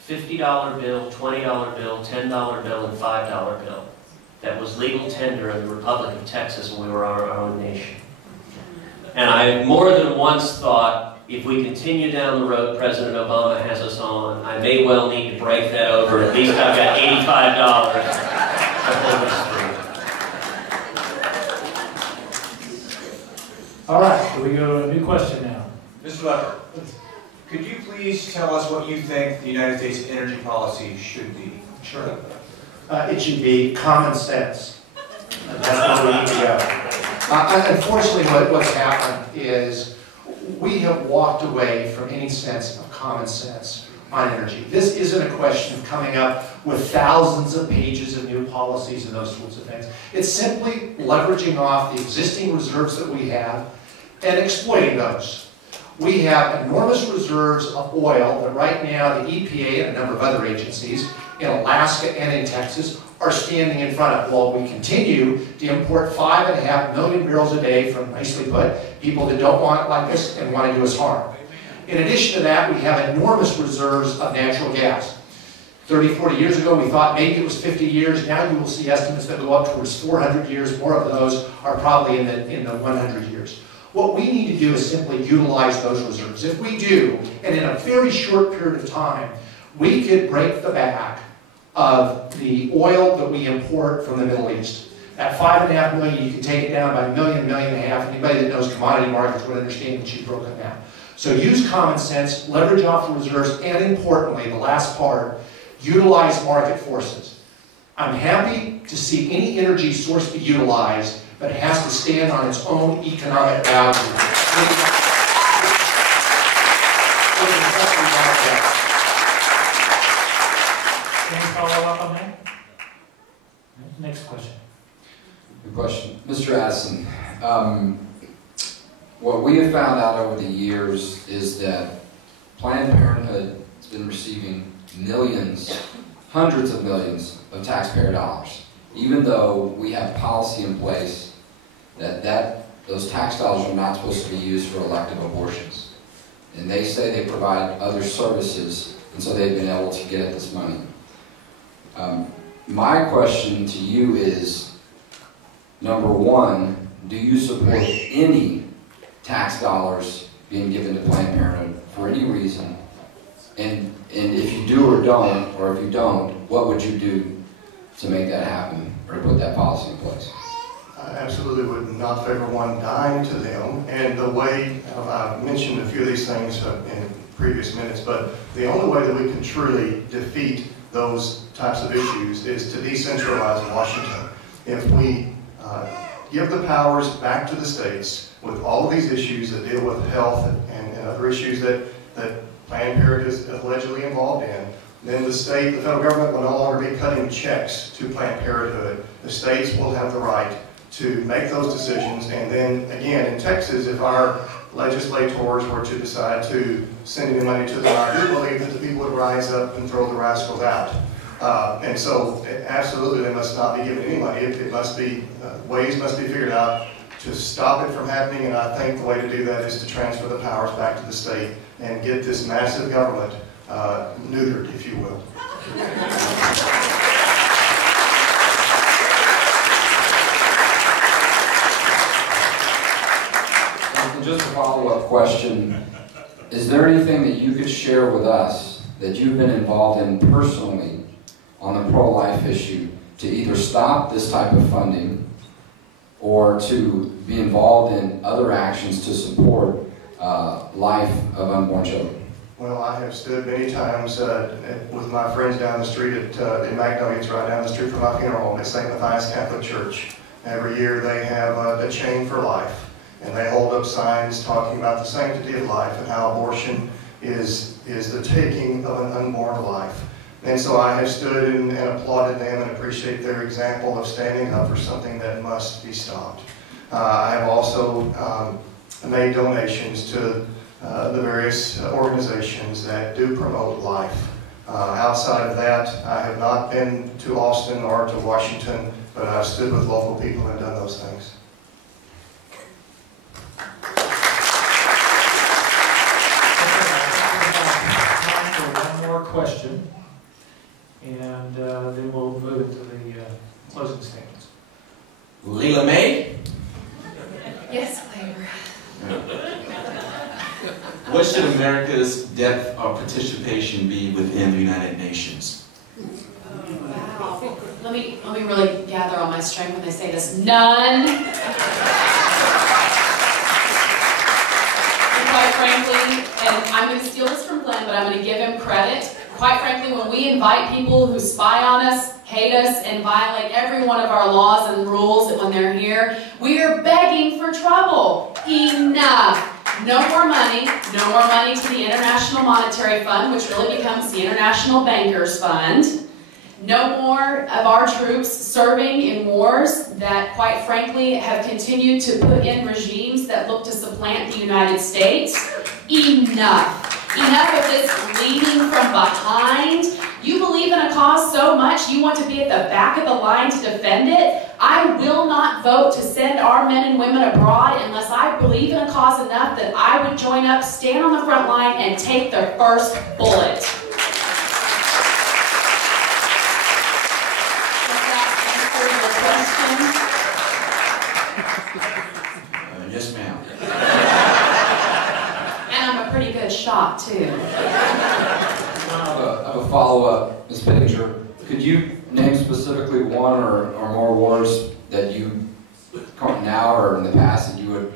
$50 bill, $20 bill, $10 bill, and $5 bill that was legal tender in the Republic of Texas when we were our own nation. And I more than once thought, if we continue down the road President Obama has us on, I may well need to break that over. At least I've got $85 to hold us through. All right, so we go to a new question now. Mr. Leopard, could you please tell us what you think the United States energy policy should be? Sure. It should be common sense. And that's where we need to go. Unfortunately, what's happened is we have walked away from any sense of common sense on energy. This isn't a question of coming up with thousands of pages of new policies and those sorts of things. It's simply leveraging off the existing reserves that we have and exploiting those. We have enormous reserves of oil that right now the EPA and a number of other agencies in Alaska and in Texas are standing in front of. While we continue to import 5.5 million barrels a day from, nicely put, people that don't want it like us and want to do us harm. In addition to that, we have enormous reserves of natural gas. 30, 40 years ago, we thought maybe it was 50 years. Now you will see estimates that go up towards 400 years. More of those are probably in the 100 years. What we need to do is simply utilize those reserves. If we do, and in a very short period of time, we could break the back of the oil that we import from the Middle East. At 5.5 million, you can take it down by a million, million and a half. Anybody that knows commodity markets would understand that you've broken down. So use common sense, leverage off the reserves, and importantly, the last part, utilize market forces. I'm happy to see any energy source be utilized, but it has to stand on its own economic value. Can you follow up on that? Next question. Good question. Mr. Addison, what we have found out over the years is that Planned Parenthood has been receiving millions, hundreds of millions of taxpayer dollars, even though we have policy in place that those tax dollars are not supposed to be used for elective abortions. And they say they provide other services, and so they've been able to get at this money. My question to you is, number one, do you support any tax dollars being given to Planned Parenthood for any reason? And if you do or don't, or if you don't, what would you do to make that happen or to put that policy in place? I absolutely would not favor one dime to them. And the way, I've mentioned a few of these things in previous minutes, but the only way that we can truly defeat those types of issues is to decentralize Washington. If we give the powers back to the states with all of these issues that deal with health and other issues that Planned Parenthood is allegedly involved in, then the federal government will no longer be cutting checks to Planned Parenthood. The states will have the right to make those decisions, and then again in Texas, if our legislators were to decide to send any money to them, I do believe that the people would rise up and throw the rascals out. And so absolutely they must not be given any money. It must be, ways must be figured out to stop it from happening, and I think the way to do that is to transfer the powers back to the state and get this massive government neutered, if you will. And just a follow-up question, is there anything that you could share with us that you've been involved in personally on the pro-life issue to either stop this type of funding or to be involved in other actions to support life of unborn children? Well, I have stood many times with my friends down the street in Magnolia. It's right down the street from my funeral home at St. Matthias Catholic Church. Every year they have a Chain for Life, and they hold up signs talking about the sanctity of life and how abortion is the taking of an unborn life. And so I have stood and applauded them and appreciate their example of standing up for something that must be stopped. I have also made donations to the various organizations that do promote life. Outside of that, I have not been to Austin or to Washington, but I've stood with local people and done those things. What should America's depth of participation be within the United Nations? Wow. Let me really gather all my strength when I say this. None. And quite frankly, and I'm going to steal this from Glenn, but I'm going to give him credit. Quite frankly, when we invite people who spy on us, hate us, and violate every one of our laws and rules when they're here, we are begging for trouble. Enough. No more money. No more money to the International Monetary Fund, which really becomes the International Bankers Fund. No more of our troops serving in wars that, quite frankly, have continued to put in regimes that look to supplant the United States. Enough. Enough of this leading from behind. You believe in a cause so much you want to be at the back of the line to defend it. I will not vote to send our men and women abroad unless I believe in a cause enough that I would join up, stand on the front line, and take the first bullet. Does that answer your question? Yes, ma'am. And I'm a pretty good shot, too. I have a follow-up, Ms. Pittenger. Could you name specifically one or more wars that you now or in the past that you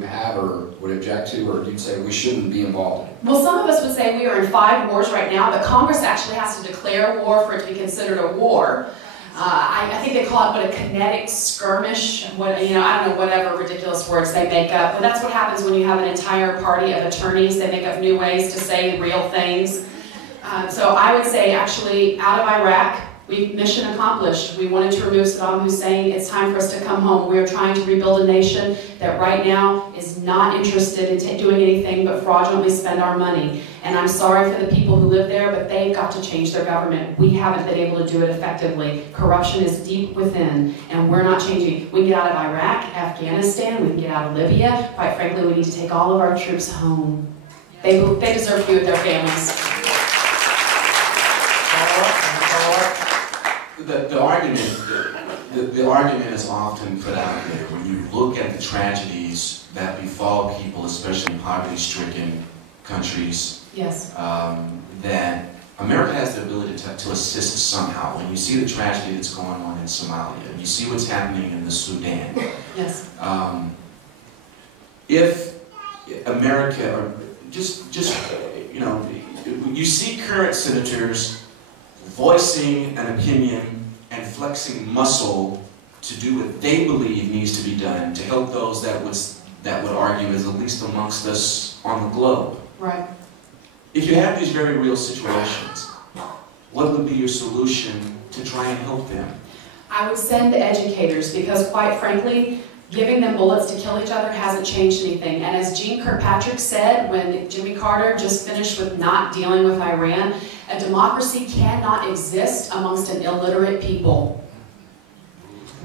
have or would object to, or you'd say we shouldn't be involved in? Well, some of us would say we are in 5 wars right now, but Congress actually has to declare war for it to be considered a war. I think they call it a kinetic skirmish. I don't know, whatever ridiculous words they make up. But that's what happens when you have an entire party of attorneys. They make up new ways to say real things. So I would say, actually, out of Iraq, mission accomplished. We wanted to remove Saddam Hussein. It's time for us to come home. We are trying to rebuild a nation that right now is not interested in doing anything but fraudulently spend our money. And I'm sorry for the people who live there, but they've got to change their government. We haven't been able to do it effectively. Corruption is deep within, and we're not changing. We can get out of Iraq, Afghanistan, we can get out of Libya. Quite frankly, we need to take all of our troops home. They deserve to be with their families. The argument is often put out there when you look at the tragedies that befall people, especially in poverty-stricken countries. Yes. That America has the ability to assist somehow. When you see the tragedy that's going on in Somalia, you see what's happening in the Sudan. Yes. If America, or you see current senators voicing an opinion and flexing muscle to do what they believe needs to be done to help those that would argue is the least amongst us on the globe. Right. If you have these very real situations, what would be your solution to try and help them? I would send educators because, quite frankly, giving them bullets to kill each other hasn't changed anything. And as Jeane Kirkpatrick said when Jimmy Carter just finished with not dealing with Iran, a democracy cannot exist amongst an illiterate people.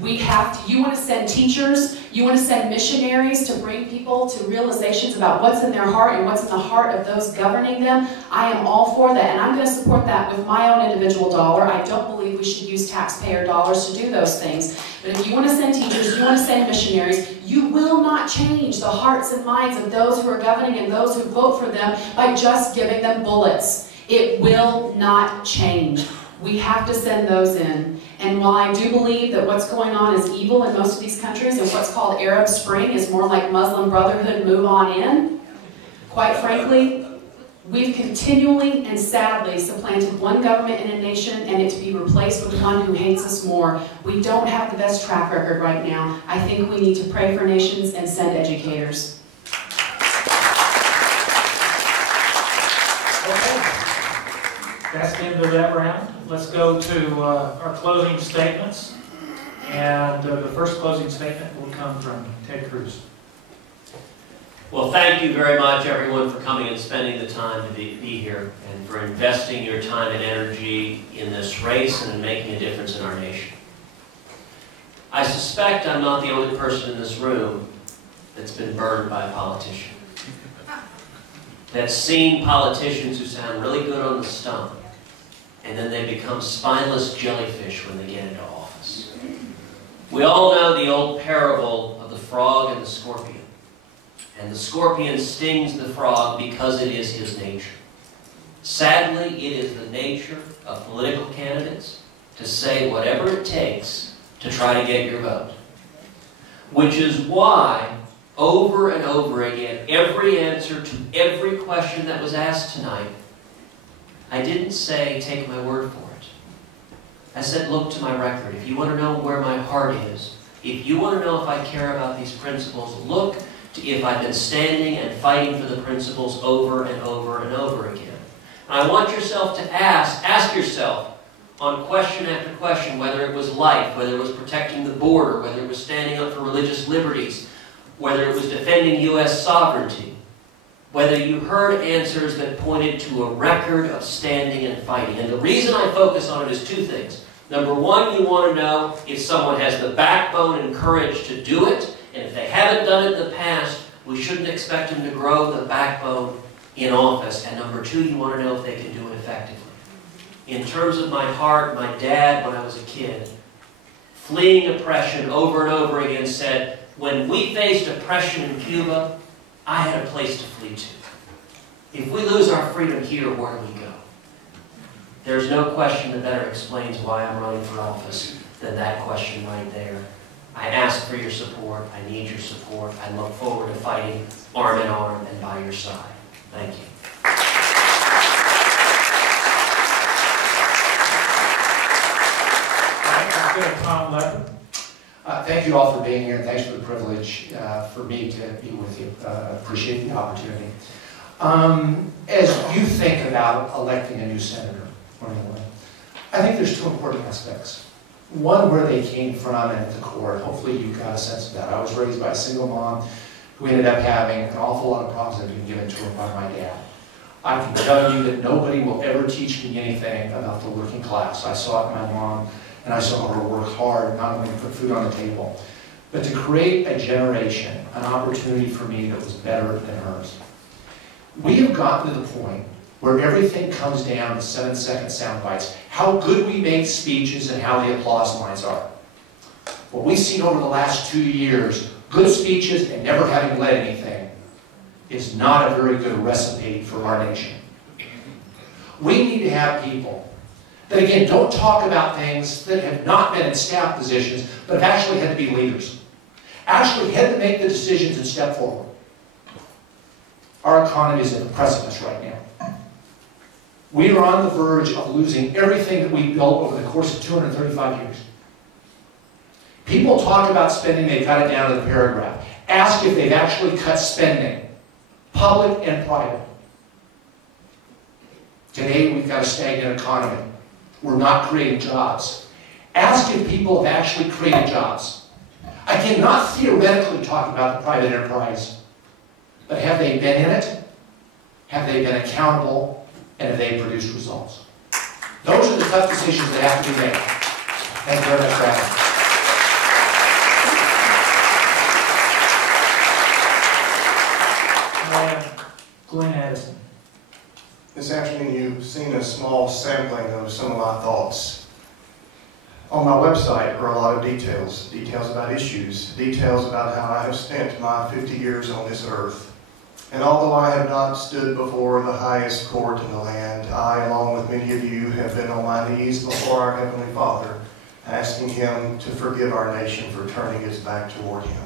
You want to send teachers, you want to send missionaries to bring people to realizations about what's in their heart and what's in the heart of those governing them. I am all for that, and I'm going to support that with my own individual dollar. I don't believe we should use taxpayer dollars to do those things. But if you want to send teachers, you want to send missionaries, you will not change the hearts and minds of those who are governing and those who vote for them by just giving them bullets. It will not change. We have to send those in. And while I do believe that what's going on is evil in most of these countries, and what's called Arab Spring is more like Muslim Brotherhood, move on in, quite frankly, we've continually and sadly supplanted one government in a nation and it to be replaced with one who hates us more. We don't have the best track record right now. I think we need to pray for nations and send educators. That's the end of that round. Let's go to our closing statements. And the first closing statement will come from Ted Cruz. Well, thank you very much, everyone, for coming and spending the time to be here and for investing your time and energy in this race and in making a difference in our nation. I suspect I'm not the only person in this room that's been burned by a politician. That's seen politicians who sound really good on the stump, and then they become spineless jellyfish when they get into office. We all know the old parable of the frog and the scorpion. And the scorpion stings the frog because it is his nature. Sadly, it is the nature of political candidates to say whatever it takes to try to get your vote. Which is why, over and over again, every answer to every question that was asked tonight, I didn't say, take my word for it. I said, look to my record. If you want to know where my heart is, if you want to know if I care about these principles, look to if I've been standing and fighting for the principles over and over and over again. And I want yourself to ask yourself on question after question, whether it was life, whether it was protecting the border, whether it was standing up for religious liberties, whether it was defending U.S. sovereignty, whether you heard answers that pointed to a record of standing and fighting. And the reason I focus on it is two things. Number one, you want to know if someone has the backbone and courage to do it, and if they haven't done it in the past, we shouldn't expect them to grow the backbone in office. And number two, you want to know if they can do it effectively. In terms of my heart, my dad, when I was a kid, fleeing oppression over and over again, said, when we faced oppression in Cuba, I had a place to flee to. If we lose our freedom here, where do we go? There's no question that better explains why I'm running for office than that question right there. I ask for your support. I need your support. I look forward to fighting arm in arm and by your side. Thank you. Tom Leppard. Thank you all for being here, and thanks for the privilege for me to be with you. Appreciate the opportunity. As you think about electing a new senator, I think there's two important aspects. One, where they came from and at the core. Hopefully you've got a sense of that. I was raised by a single mom who ended up having an awful lot of problems that had been given to her by my dad. I can tell you that nobody will ever teach me anything about the working class. I saw it in my mom, and I saw her work hard, not only to put food on the table, but to create a generation, an opportunity for me that was better than hers. We have gotten to the point where everything comes down to 7-second sound bites. How good we make speeches and how the applause lines are. What we've seen over the last 2 years, good speeches and never having led anything, is not a very good recipe for our nation. We need to have people that, again, don't talk about things that have not been in staff positions, but have actually had to be leaders. Actually had to make the decisions and step forward. Our economy is at a precipice right now. We are on the verge of losing everything that we built over the course of 235 years. People talk about spending, they've got it down to the paragraph. Ask if they've actually cut spending, public and private. Today we've got a stagnant economy. We're not creating jobs. Ask if people have actually created jobs. I cannot theoretically talk about the private enterprise, but have they been in it? Have they been accountable? And have they produced results? Those are the tough decisions that have to be made. Thank you very much for having me. Glenn Addison. This afternoon you've seen a small sampling of some of my thoughts. On my website are a lot of details. Details about issues. Details about how I have spent my 50 years on this earth. And although I have not stood before the highest court in the land, I, along with many of you, have been on my knees before our Heavenly Father, asking Him to forgive our nation for turning its back toward Him.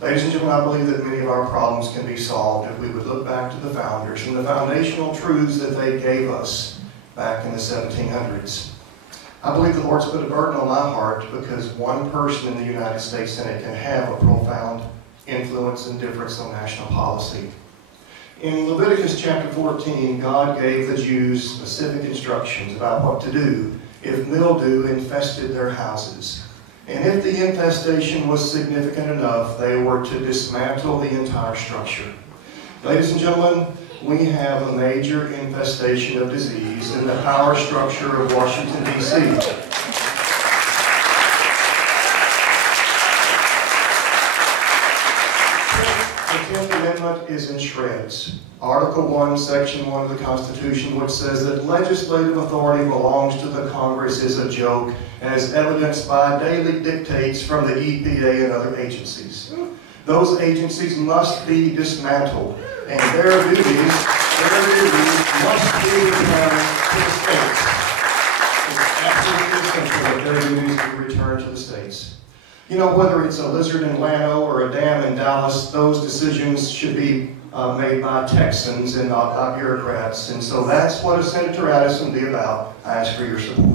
Ladies and gentlemen, I believe that many of our problems can be solved if we would look back to the founders and the foundational truths that they gave us back in the 1700s. I believe the Lord's put a burden on my heart because one person in the United States Senate can have a profound influence and difference on national policy. In Leviticus chapter 14, God gave the Jews specific instructions about what to do if mildew infested their houses. And if the infestation was significant enough, they were to dismantle the entire structure. Ladies and gentlemen, we have a major infestation of disease in the power structure of Washington, D.C. The 10th Amendment is in shreds. Article 1, Section 1 of the Constitution, which says that legislative authority belongs to the Congress, is a joke, as evidenced by daily dictates from the EPA and other agencies. Those agencies must be dismantled, and their duties must be returned to the states. It's absolutely essential that their duties be returned to the states. You know, whether it's a lizard in Llano or a dam in Dallas, those decisions should be made by Texans and not by bureaucrats. And so that's what a Senator Addison will be about. I ask for your support.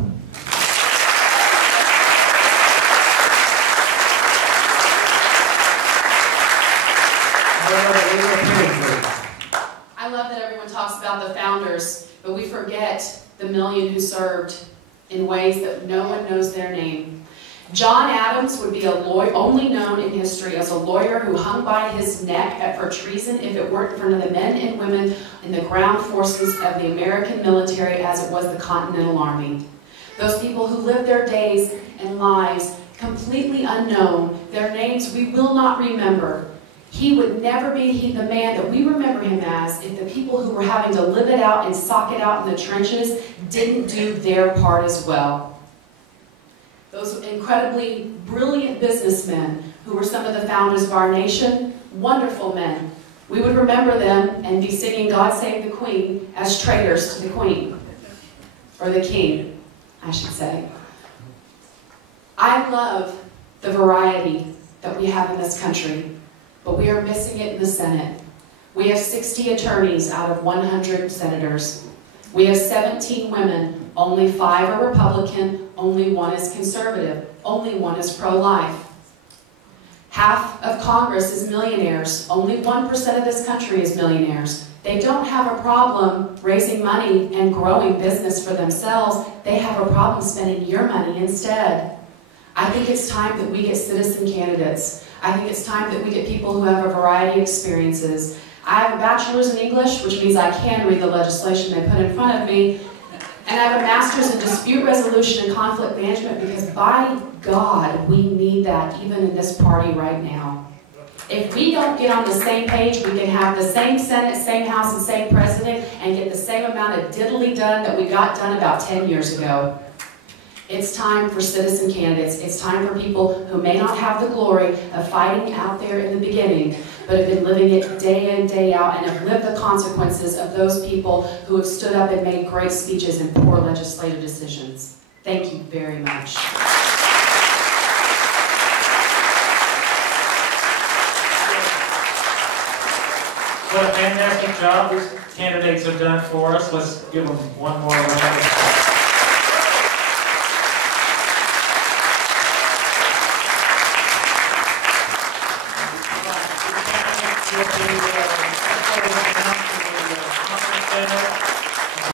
I love that everyone talks about the founders, but we forget the million who served in ways that no one knows their name. John Adams would be only known in history as a lawyer who hung by his neck for treason if it weren't for the men and women in the ground forces of the American military as it was the Continental Army. Those people who lived their days and lives completely unknown, their names we will not remember. He would never be the man that we remember him as if the people who were having to live it out and sock it out in the trenches didn't do their part as well. Those incredibly brilliant businessmen who were some of the founders of our nation, wonderful men. We would remember them and be singing God Save the Queen as traitors to the Queen. Or the King, I should say. I love the variety that we have in this country, but we are missing it in the Senate. We have 60 attorneys out of 100 senators. We have 17 women. Only 5 are Republican, only 1 is conservative, only 1 is pro-life. Half of Congress is millionaires. Only 1% of this country is millionaires. They don't have a problem raising money and growing business for themselves. They have a problem spending your money instead. I think it's time that we get citizen candidates. I think it's time that we get people who have a variety of experiences. I have a bachelor's in English, which means I can read the legislation they put in front of me. And I have a master's in dispute resolution and conflict management because, by God, we need that even in this party right now. If we don't get on the same page, we can have the same Senate, same House, and same President and get the same amount of diddly done that we got done about 10 years ago. It's time for citizen candidates. It's time for people who may not have the glory of fighting out there in the beginning, but have been living it day in, day out, and have lived the consequences of those people who have stood up and made great speeches and poor legislative decisions. Thank you very much. What a fantastic job these candidates have done for us. Let's give them one more round.